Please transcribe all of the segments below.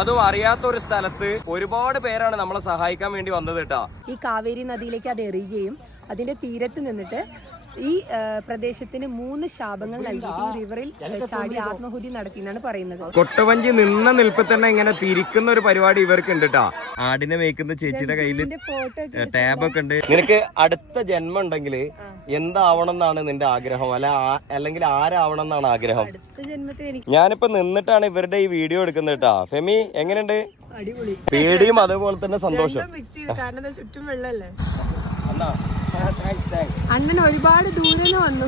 അതും അറിയാത്ത ഒരു സ്ഥലത്ത് ഒരുപാട് പേരാണ് നമ്മളെ സഹായിക്കാൻ വേണ്ടി വന്നത് കേട്ടോ. ഈ കാവേരി നദിയിലേക്ക് അത് എറിയുകയും അതിന്റെ തീരത്ത് നിന്നിട്ട് ഈ പ്രദേശത്തിന് 3 ശാപങ്ങൾ നൽകിയിട്ട് ഈ റിവറിൽ ചാടി ആത്മഹുതി നടത്തി എന്നാണ് പറയുന്നത്. കൊട്ടവഞ്ചി നിന്ന നിൽപ്പിൽ തന്നെ ഇങ്ങനെ തിരിക്കുന്ന ഒരു പരിപാടി ഇവർക്ക് ഉണ്ട് കേട്ടോ. ആടിനെ മേയ്ക്കുന്ന ചേച്ചിയുടെ കയ്യില് ടാബൊക്കെ ഉണ്ട്. നിനക്ക് അടുത്ത ജന്മം ഉണ്ടെങ്കിൽ എന്താവണം എന്നാണ് നിന്റെ ആഗ്രഹം, അല്ലെങ്കിൽ ആരാവണം എന്നാണ് ആഗ്രഹം? ഞാനിപ്പോ നിന്നിട്ടാണ് ഇവരുടെ ഈ വീഡിയോ എടുക്കുന്നത് കേട്ടാ. ഫെമി എങ്ങനെയുണ്ട്? പേടിയും അതുപോലെ തന്നെ സന്തോഷം. ചുറ്റും വെള്ളല്ലേ. അണ്ണൻ ഒരുപാട് ദൂരെ വന്നു.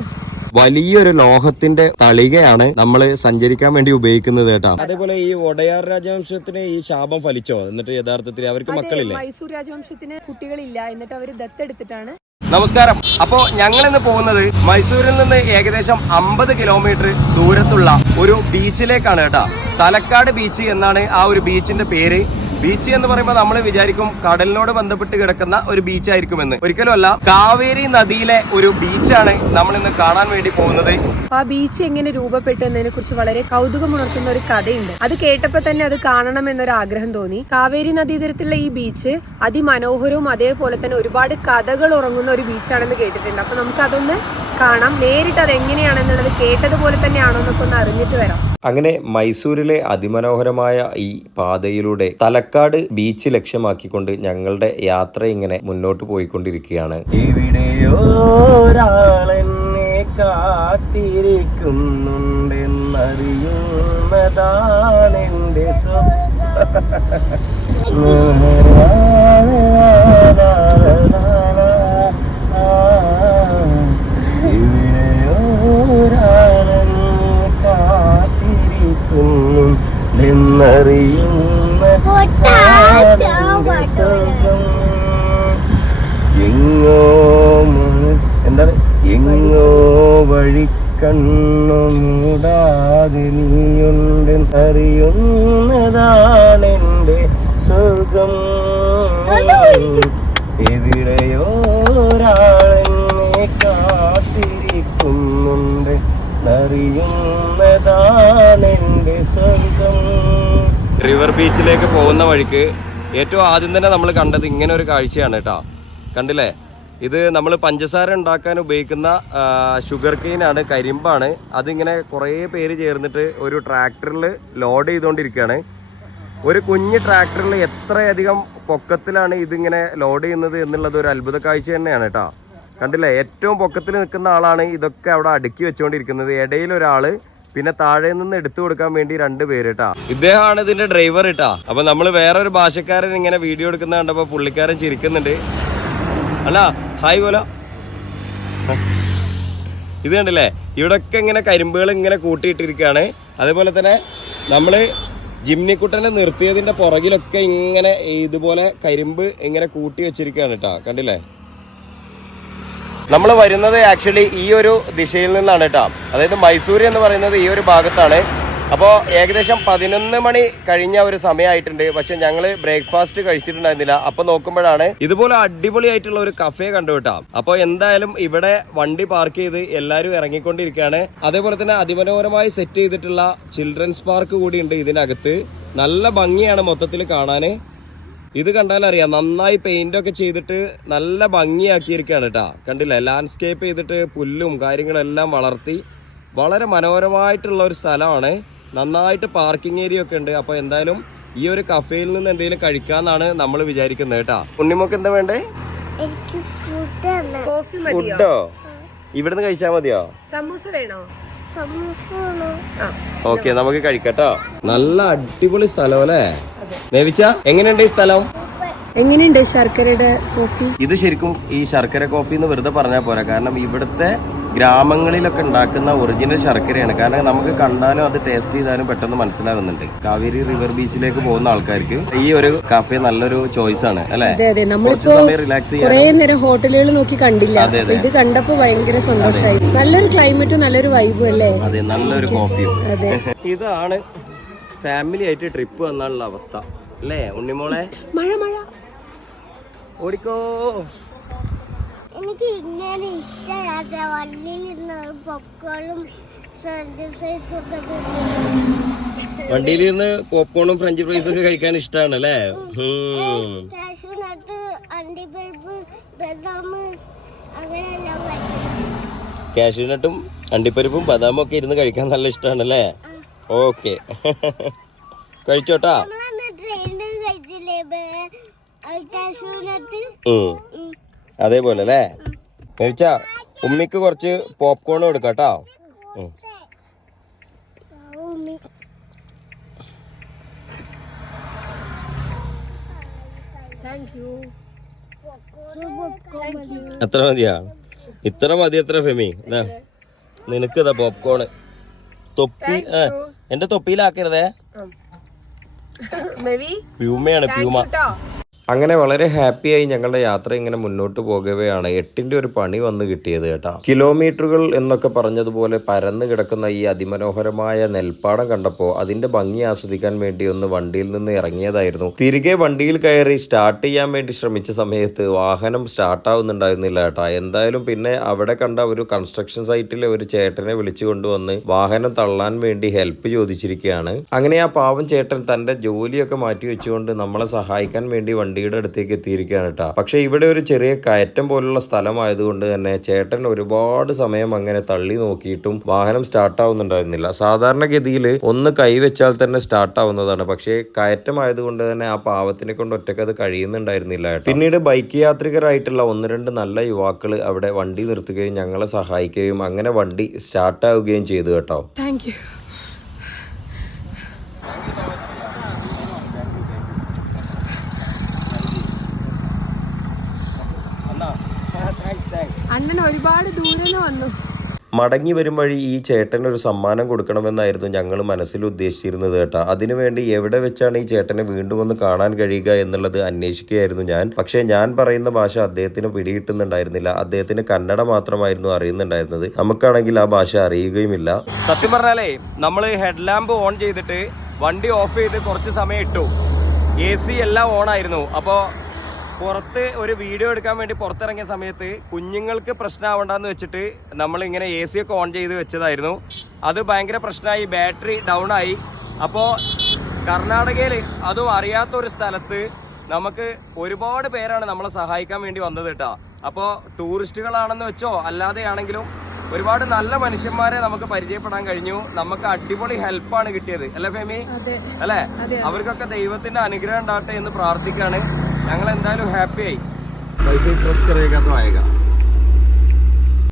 വലിയൊരു ലോഹത്തിന്റെ തളികയാണ് നമ്മൾ സഞ്ചരിക്കാൻ വേണ്ടി ഉപയോഗിക്കുന്നത് കേട്ടോ. അതേപോലെ ഈ ഒഡയാർ രാജവംശത്തിന് ഈ ശാപം ഫലിച്ചോ? എന്നിട്ട് യഥാർത്ഥത്തിൽ അവർക്ക് മക്കളില്ല. മൈസൂർ രാജവംശത്തിന് കുട്ടികളില്ല, എന്നിട്ട് അവര് ദത്തെടുത്തിട്ടാണ്. നമസ്കാരം. അപ്പോ ഞങ്ങൾ ഇന്ന് പോകുന്നത് മൈസൂരിൽ നിന്ന് ഏകദേശം 50 കിലോമീറ്റർ ദൂരത്തുള്ള ഒരു ബീച്ചിലേക്കാണ് കേട്ടോ. തലക്കാട് ബീച്ച് എന്നാണ് ആ ഒരു ബീച്ചിന്റെ പേര്. ബീച്ച് എന്ന് പറയുമ്പോൾ നമ്മൾ വിചാരിക്കും കടലിനോട് ബന്ധപ്പെട്ട് കിടക്കുന്ന ഒരു ബീച്ചായിരിക്കുമെന്ന്. ഒരിക്കലുമല്ല, കാവേരി നദിയിലെ ഒരു ബീച്ചാണ് നമ്മൾ ഇന്ന് കാണാൻ വേണ്ടി പോകുന്നത്. ആ ബീച്ച് എങ്ങനെ രൂപപ്പെട്ടു എന്നതിനെ കുറിച്ച് വളരെ കൗതുകമുണർത്തുന്ന ഒരു കഥയുണ്ട്. അത് കേട്ടപ്പോൾ തന്നെ അത് കാണണം എന്നൊരു ആഗ്രഹം തോന്നി. കാവേരി നദീതീരത്തുള്ള ഈ ബീച്ച് അതിമനോഹരവും അതേപോലെ തന്നെ ഒരുപാട് കഥകൾ ഉറങ്ങുന്ന ഒരു ബീച്ചാണെന്ന് കേട്ടിട്ടുണ്ട്. അപ്പൊ നമുക്ക് അതൊന്ന് കാണാം. നേരിട്ട് അത് എങ്ങനെയാണെന്നുള്ളത് കേട്ടതുപോലെ തന്നെയാണോ എന്നൊക്കെ ഒന്ന് അറിഞ്ഞിട്ട് വരാം. അങ്ങനെ മൈസൂരിലെ അതിമനോഹരമായ ഈ പാതയിലൂടെ തലക്കാട് ബീച്ച് ലക്ഷ്യമാക്കിക്കൊണ്ട് ഞങ്ങളുടെ യാത്ര ഇങ്ങനെ മുന്നോട്ട് പോയിക്കൊണ്ടിരിക്കുകയാണ്. ഇവിടെയോരാളെന്നെ കാത്തിരിക്കുന്നുണ്ടെന്നറിയുന്നതാണെന്റെ എങ്ങോ വഴി കണ്ണു മൂടാതെ നീയുണ്ടെന്നറിയുന്നതാണെന്റെ സ്വർഗം. എവിടെയോരാളെന്നെ കാത്തിരിക്കുന്നുണ്ട് അറിയുന്നതാണെന്റെ സ്വർഗം. റിവർ ബീച്ചിലേക്ക് പോകുന്ന വഴിക്ക് ഏറ്റവും ആദ്യം തന്നെ നമ്മൾ കണ്ടത് ഇങ്ങനെ ഒരു കാഴ്ചയാണ് കേട്ടോ. കണ്ടില്ലേ? ഇത് നമ്മൾ പഞ്ചസാര ഉണ്ടാക്കാൻ ഉപയോഗിക്കുന്ന ഷുഗർ കെയിനാണ്, കരിമ്പാണ്. അതിങ്ങനെ കുറേ പേര് ചേർന്നിട്ട് ഒരു ട്രാക്ടറിൽ ലോഡ് ചെയ്തുകൊണ്ടിരിക്കുകയാണ്. ഒരു കുഞ്ഞ് ട്രാക്ടറിൽ എത്രയധികം പൊക്കത്തിലാണ് ഇതിങ്ങനെ ലോഡ് ചെയ്യുന്നത് എന്നുള്ളത് ഒരു അത്ഭുത കാഴ്ച തന്നെയാണ് കേട്ടോ. കണ്ടില്ലേ? ഏറ്റവും പൊക്കത്തിൽ നിൽക്കുന്ന ആളാണ് ഇതൊക്കെ അവിടെ അടുക്കി വെച്ചുകൊണ്ടിരിക്കുന്നത്. ഇടയിൽ ഒരാള്, പിന്നെ താഴെ നിന്ന് എടുത്തു കൊടുക്കാൻ വേണ്ടി 2 പേര് കേട്ടാ. ഇദ്ദേഹമാണ് ഇതിന്റെ ഡ്രൈവർ കേട്ടാ. അപ്പൊ നമ്മള് വേറൊരു ഭാഷക്കാരൻ ഇങ്ങനെ വീഡിയോ എടുക്കുന്ന കണ്ടപ്പോ പുള്ളിക്കാരൻ ചിരിക്കുന്നുണ്ട്. അല്ല, ഹായ് പോല. ഇത് കണ്ടില്ലേ? ഇവിടൊക്കെ ഇങ്ങനെ കരിമ്പുകൾ ഇങ്ങനെ കൂട്ടിയിട്ടിരിക്കുകയാണ്. അതേപോലെ തന്നെ നമ്മള് ജിമ്നിക്കുട്ടനെ നിർത്തിയതിന്റെ പുറകിലൊക്കെ ഇങ്ങനെ ഇതുപോലെ കരിമ്പ് ഇങ്ങനെ കൂട്ടി വെച്ചിരിക്കുകയാണ് കേട്ടാ. കണ്ടില്ലേ? നമ്മൾ വരുന്നത് ആക്ച്വലി ഈ ഒരു ദിശയിൽ നിന്നാണ് കേട്ടോ. അതായത് മൈസൂർ എന്ന് പറയുന്നത് ഈ ഒരു ഭാഗത്താണ്. അപ്പോൾ ഏകദേശം 11 മണി കഴിഞ്ഞ ഒരു സമയമായിട്ടുണ്ട്. പക്ഷെ ഞങ്ങൾ ബ്രേക്ക്ഫാസ്റ്റ് കഴിച്ചിട്ടുണ്ടായിരുന്നില്ല. അപ്പൊ നോക്കുമ്പോഴാണ് ഇതുപോലെ അടിപൊളിയായിട്ടുള്ള ഒരു കഫേ കണ്ടു കേട്ടോ. അപ്പോൾ എന്തായാലും ഇവിടെ വണ്ടി പാർക്ക് ചെയ്ത് എല്ലാവരും ഇറങ്ങിക്കൊണ്ടിരിക്കുകയാണ്. അതേപോലെ തന്നെ അതിമനോഹരമായി സെറ്റ് ചെയ്തിട്ടുള്ള ചിൽഡ്രൻസ് പാർക്ക് കൂടി ഉണ്ട് ഇതിനകത്ത്. നല്ല ഭംഗിയാണ് മൊത്തത്തിൽ കാണാന്. ഇത് കണ്ടാലറിയാം, നന്നായി പെയിന്റ് ഒക്കെ ചെയ്തിട്ട് നല്ല ഭംഗിയാക്കിയിരിക്കുകയാണ് കേട്ടോ. കണ്ടില്ലേ? ലാൻഡ്സ്കേപ്പ് ചെയ്തിട്ട് പുല്ലും കാര്യങ്ങളെല്ലാം വളർത്തി വളരെ മനോഹരമായിട്ടുള്ള ഒരു സ്ഥലമാണ്. നന്നായിട്ട് പാർക്കിംഗ് ഏരിയ ഒക്കെ ഉണ്ട്. അപ്പോൾ എന്തായാലും ഈ ഒരു കഫേയിൽ നിന്ന് എന്തെങ്കിലും കഴിക്കാന്നാണ് നമ്മൾ വിചാരിക്കുന്നത് കേട്ടാ. ഉണ്ണിമോക്ക് എന്താ വേണ്ടേ? ഫുഡോ? ഇവിടുന്ന് കഴിച്ചാൽ മതിയോ? സമൂസ വേണോ? ഓക്കെ, നമുക്ക് കഴിക്കട്ടോ. നല്ല അടിപൊളി സ്ഥലം അല്ലേ മേവിച്ച? എങ്ങനെയുണ്ട് ഈ സ്ഥലം? എങ്ങനെയുണ്ട് ശർക്കരയുടെ കോഫി? ഇത് ശരിക്കും ഈ ശർക്കര കോഫി എന്ന് വെറുതെ പറഞ്ഞാൽ പോരാ. കാരണം ഇവിടുത്തെ ഗ്രാമങ്ങളിലൊക്കെ ഉണ്ടാക്കുന്ന ഒറിജിനൽ ശർക്കരയാണ്. കാരണം നമുക്ക് കണ്ടാലും അത് ടേസ്റ്റ് ചെയ്താലും പെട്ടെന്ന് മനസ്സിലാവുന്നുണ്ട്. കാവേരി റിവർ ബീച്ചിലേക്ക് പോകുന്ന ആൾക്കാർക്ക് ഈ ഒരു കഫേ നല്ലൊരു ചോയ്സ് ആണ് അല്ലെ? റിലാക്സ് ചെയ്യാൻ ഹോട്ടലുകൾ നോക്കി കണ്ടില്ല, ഇത് കണ്ടപ്പോ ഭയങ്കര സന്തോഷമായി. നല്ലൊരു ക്ലൈമറ്റും നല്ലൊരു വൈബും അല്ലേ? അതെ, നല്ലൊരു കോഫിയും. ഇതാണ് ഫാമിലി ആയിട്ട് ട്രിപ്പ് വന്നാലുള്ള അവസ്ഥ അല്ലേ ഉണ്ണിമോളെ? മഴ മഴ ഓടിക്കോ. എനിക്ക് ഇങ്ങനെ ഇഷ്ടമില്ലാത്ത വള്ളിയിൽ നിന്ന് പൊക്കോളും ഫ്രഞ്ച് ഫ്രൈസും ഒക്കെ വണ്ടിയിൽ നിന്ന് പോപ്കോണും ഫ്രഞ്ച് ഫ്രൈസും ഒക്കെ കഴിക്കാൻ ഇഷ്ടമാണ് അല്ലേ? കാഷ്യൂനട്ട് അണ്ടിപ്പരിപ്പ് ബദാം അങ്ങനെയെല്ലാം കാഷ്യൂനട്ടും അണ്ടിപ്പരിപ്പും ബദാമും ഒക്കെ ഇരുന്ന് കഴിക്കാൻ നല്ല ഇഷ്ടമാണ് അല്ലേ? ഓക്കെ, കഴിച്ചോട്ടാ. അതേപോലെ അല്ലേ? കഴിച്ചാ ഉമ്മിക്ക് കുറച്ച് പോപ്കോൺ കൊടുക്കാട്ടോ. എത്ര മതിയാ? ഇത്ര മതി. എത്ര ഫെമി? നിനക്കിതാ പോപ്കോണ്. തൊപ്പി എന്റെ തൊപ്പിയിലാക്കരുതേ. പ്യൂമയാണ്, പ്യൂമ. അങ്ങനെ വളരെ ഹാപ്പിയായി ഞങ്ങളുടെ യാത്ര ഇങ്ങനെ മുന്നോട്ട് പോകവെയാണ് 8ന്റെ ഒരു പണി വന്ന് കിട്ടിയത് കേട്ടോ. കിലോമീറ്ററുകൾ എന്നൊക്കെ പറഞ്ഞതുപോലെ പരന്നു കിടക്കുന്ന ഈ അതിമനോഹരമായ നെൽപ്പാടം കണ്ടപ്പോൾ അതിന്റെ ഭംഗി ആസ്വദിക്കാൻ വേണ്ടി ഒന്ന് വണ്ടിയിൽ നിന്ന് ഇറങ്ങിയതായിരുന്നു. തിരികെ വണ്ടിയിൽ കയറി സ്റ്റാർട്ട് ചെയ്യാൻ വേണ്ടി ശ്രമിച്ച സമയത്ത് വാഹനം സ്റ്റാർട്ടാവുന്നുണ്ടായിരുന്നില്ല കേട്ടോ. എന്തായാലും പിന്നെ അവിടെ കണ്ട ഒരു കൺസ്ട്രക്ഷൻ സൈറ്റിലെ ഒരു ചേട്ടനെ വിളിച്ചു കൊണ്ടുവന്ന് വാഹനം തള്ളാൻ വേണ്ടി ഹെൽപ്പ് ചോദിച്ചിരിക്കുകയാണ്. അങ്ങനെ ആ പാവം ചേട്ടൻ തന്റെ ജോലിയൊക്കെ മാറ്റി വെച്ചുകൊണ്ട് നമ്മളെ സഹായിക്കാൻ വേണ്ടി വണ്ടിയുടെ അടുത്തേക്ക് എത്തിയിരിക്കുകയാണ് കേട്ടോ. പക്ഷെ ഇവിടെ ഒരു ചെറിയ കയറ്റം പോലുള്ള സ്ഥലമായതുകൊണ്ട് തന്നെ ചേട്ടൻ ഒരുപാട് സമയം അങ്ങനെ തള്ളി നോക്കിയിട്ടും വാഹനം സ്റ്റാർട്ട് ആവുന്നുണ്ടായിരുന്നില്ല. സാധാരണഗതിയിൽ ഒന്ന് കൈവച്ചാൽ തന്നെ സ്റ്റാർട്ട് ആവുന്നതാണ്. പക്ഷേ കയറ്റമായതുകൊണ്ട് തന്നെ ആ പാവത്തിനെ കൊണ്ട് ഒറ്റയ്ക്ക് അത് കഴിയുന്നുണ്ടായിരുന്നില്ല കേട്ടോ. പിന്നീട് ബൈക്ക് യാത്രികരായിട്ടുള്ള 1-2 നല്ല യുവാക്കൾ അവിടെ വണ്ടി നിർത്തുകയും ഞങ്ങളെ സഹായിക്കുകയും അങ്ങനെ വണ്ടി സ്റ്റാർട്ട് ആവുകയും ചെയ്തു കേട്ടോ. Thank you. അണ്ണൻ ഒരുപാട് ദൂരെ വന്നു. മടങ്ങി വരും വഴി ഈ ചേട്ടനൊരു സമ്മാനം കൊടുക്കണമെന്നായിരുന്നു ഞങ്ങൾ മനസ്സിൽ ഉദ്ദേശിച്ചിരുന്നത് കേട്ടോ. അതിനുവേണ്ടി എവിടെ വെച്ചാണ് ഈ ചേട്ടനെ വീണ്ടും ഒന്ന് കാണാൻ കഴിയുക എന്നുള്ളത് അന്വേഷിക്കുകയായിരുന്നു ഞാൻ. പക്ഷേ ഞാൻ പറയുന്ന ഭാഷ അദ്ദേഹത്തിന് പിടികിട്ടുന്നുണ്ടായിരുന്നില്ല. അദ്ദേഹത്തിന് കന്നഡ മാത്രമായിരുന്നു അറിയുന്നുണ്ടായിരുന്നത്. നമുക്കാണെങ്കിൽ ആ ഭാഷ അറിയുകയുമില്ല. സത്യം പറഞ്ഞാലേ നമ്മൾ ഹെഡ് ലാമ്പ് ഓൺ ചെയ്തിട്ട് വണ്ടി ഓഫ് ചെയ്ത് കുറച്ച് സമയം ഇട്ടു. AC എല്ലാം ഓൺ ആയിരുന്നു. അപ്പോൾ പുറത്ത് ഒരു വീഡിയോ എടുക്കാൻ വേണ്ടി പുറത്തിറങ്ങിയ സമയത്ത് കുഞ്ഞുങ്ങൾക്ക് പ്രശ്നമാവണ്ടെന്ന് വെച്ചിട്ട് നമ്മളിങ്ങനെ AC ഒക്കെ ഓൺ ചെയ്ത് വെച്ചതായിരുന്നു. അത് ഭയങ്കര പ്രശ്നമായി, ബാറ്ററി ഡൗൺ ആയി. അപ്പോൾ കർണാടകയിൽ അതും അറിയാത്തൊരു സ്ഥലത്ത് നമുക്ക് ഒരുപാട് പേരാണ് നമ്മളെ സഹായിക്കാൻ വേണ്ടി വന്നത് കേട്ടോ. അപ്പോൾ ടൂറിസ്റ്റുകളാണെന്ന് വെച്ചോ അല്ലാതെയാണെങ്കിലും ഒരുപാട് നല്ല മനുഷ്യന്മാരെ നമുക്ക് പരിചയപ്പെടാൻ കഴിഞ്ഞു. നമുക്ക് അടിപൊളി ഹെൽപ്പാണ് കിട്ടിയത് അല്ലേ ഫെമി? അല്ലേ? അവർക്കൊക്കെ ദൈവത്തിന്റെ അനുഗ്രഹം ഉണ്ടാകട്ടെ എന്ന് പ്രാർത്ഥിക്കാണ്. ഞങ്ങൾ എന്തായാലും ഹാപ്പിയായി.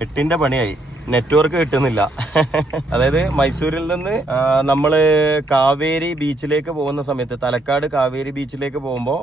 8ന്റെ പണിയായി, നെറ്റ്വർക്ക് കിട്ടുന്നില്ല. അതായത് മൈസൂരിൽ നിന്ന് നമ്മള് കാവേരി ബീച്ചിലേക്ക് പോകുന്ന സമയത്ത്, തലക്കാട് കാവേരി ബീച്ചിലേക്ക് പോകുമ്പോൾ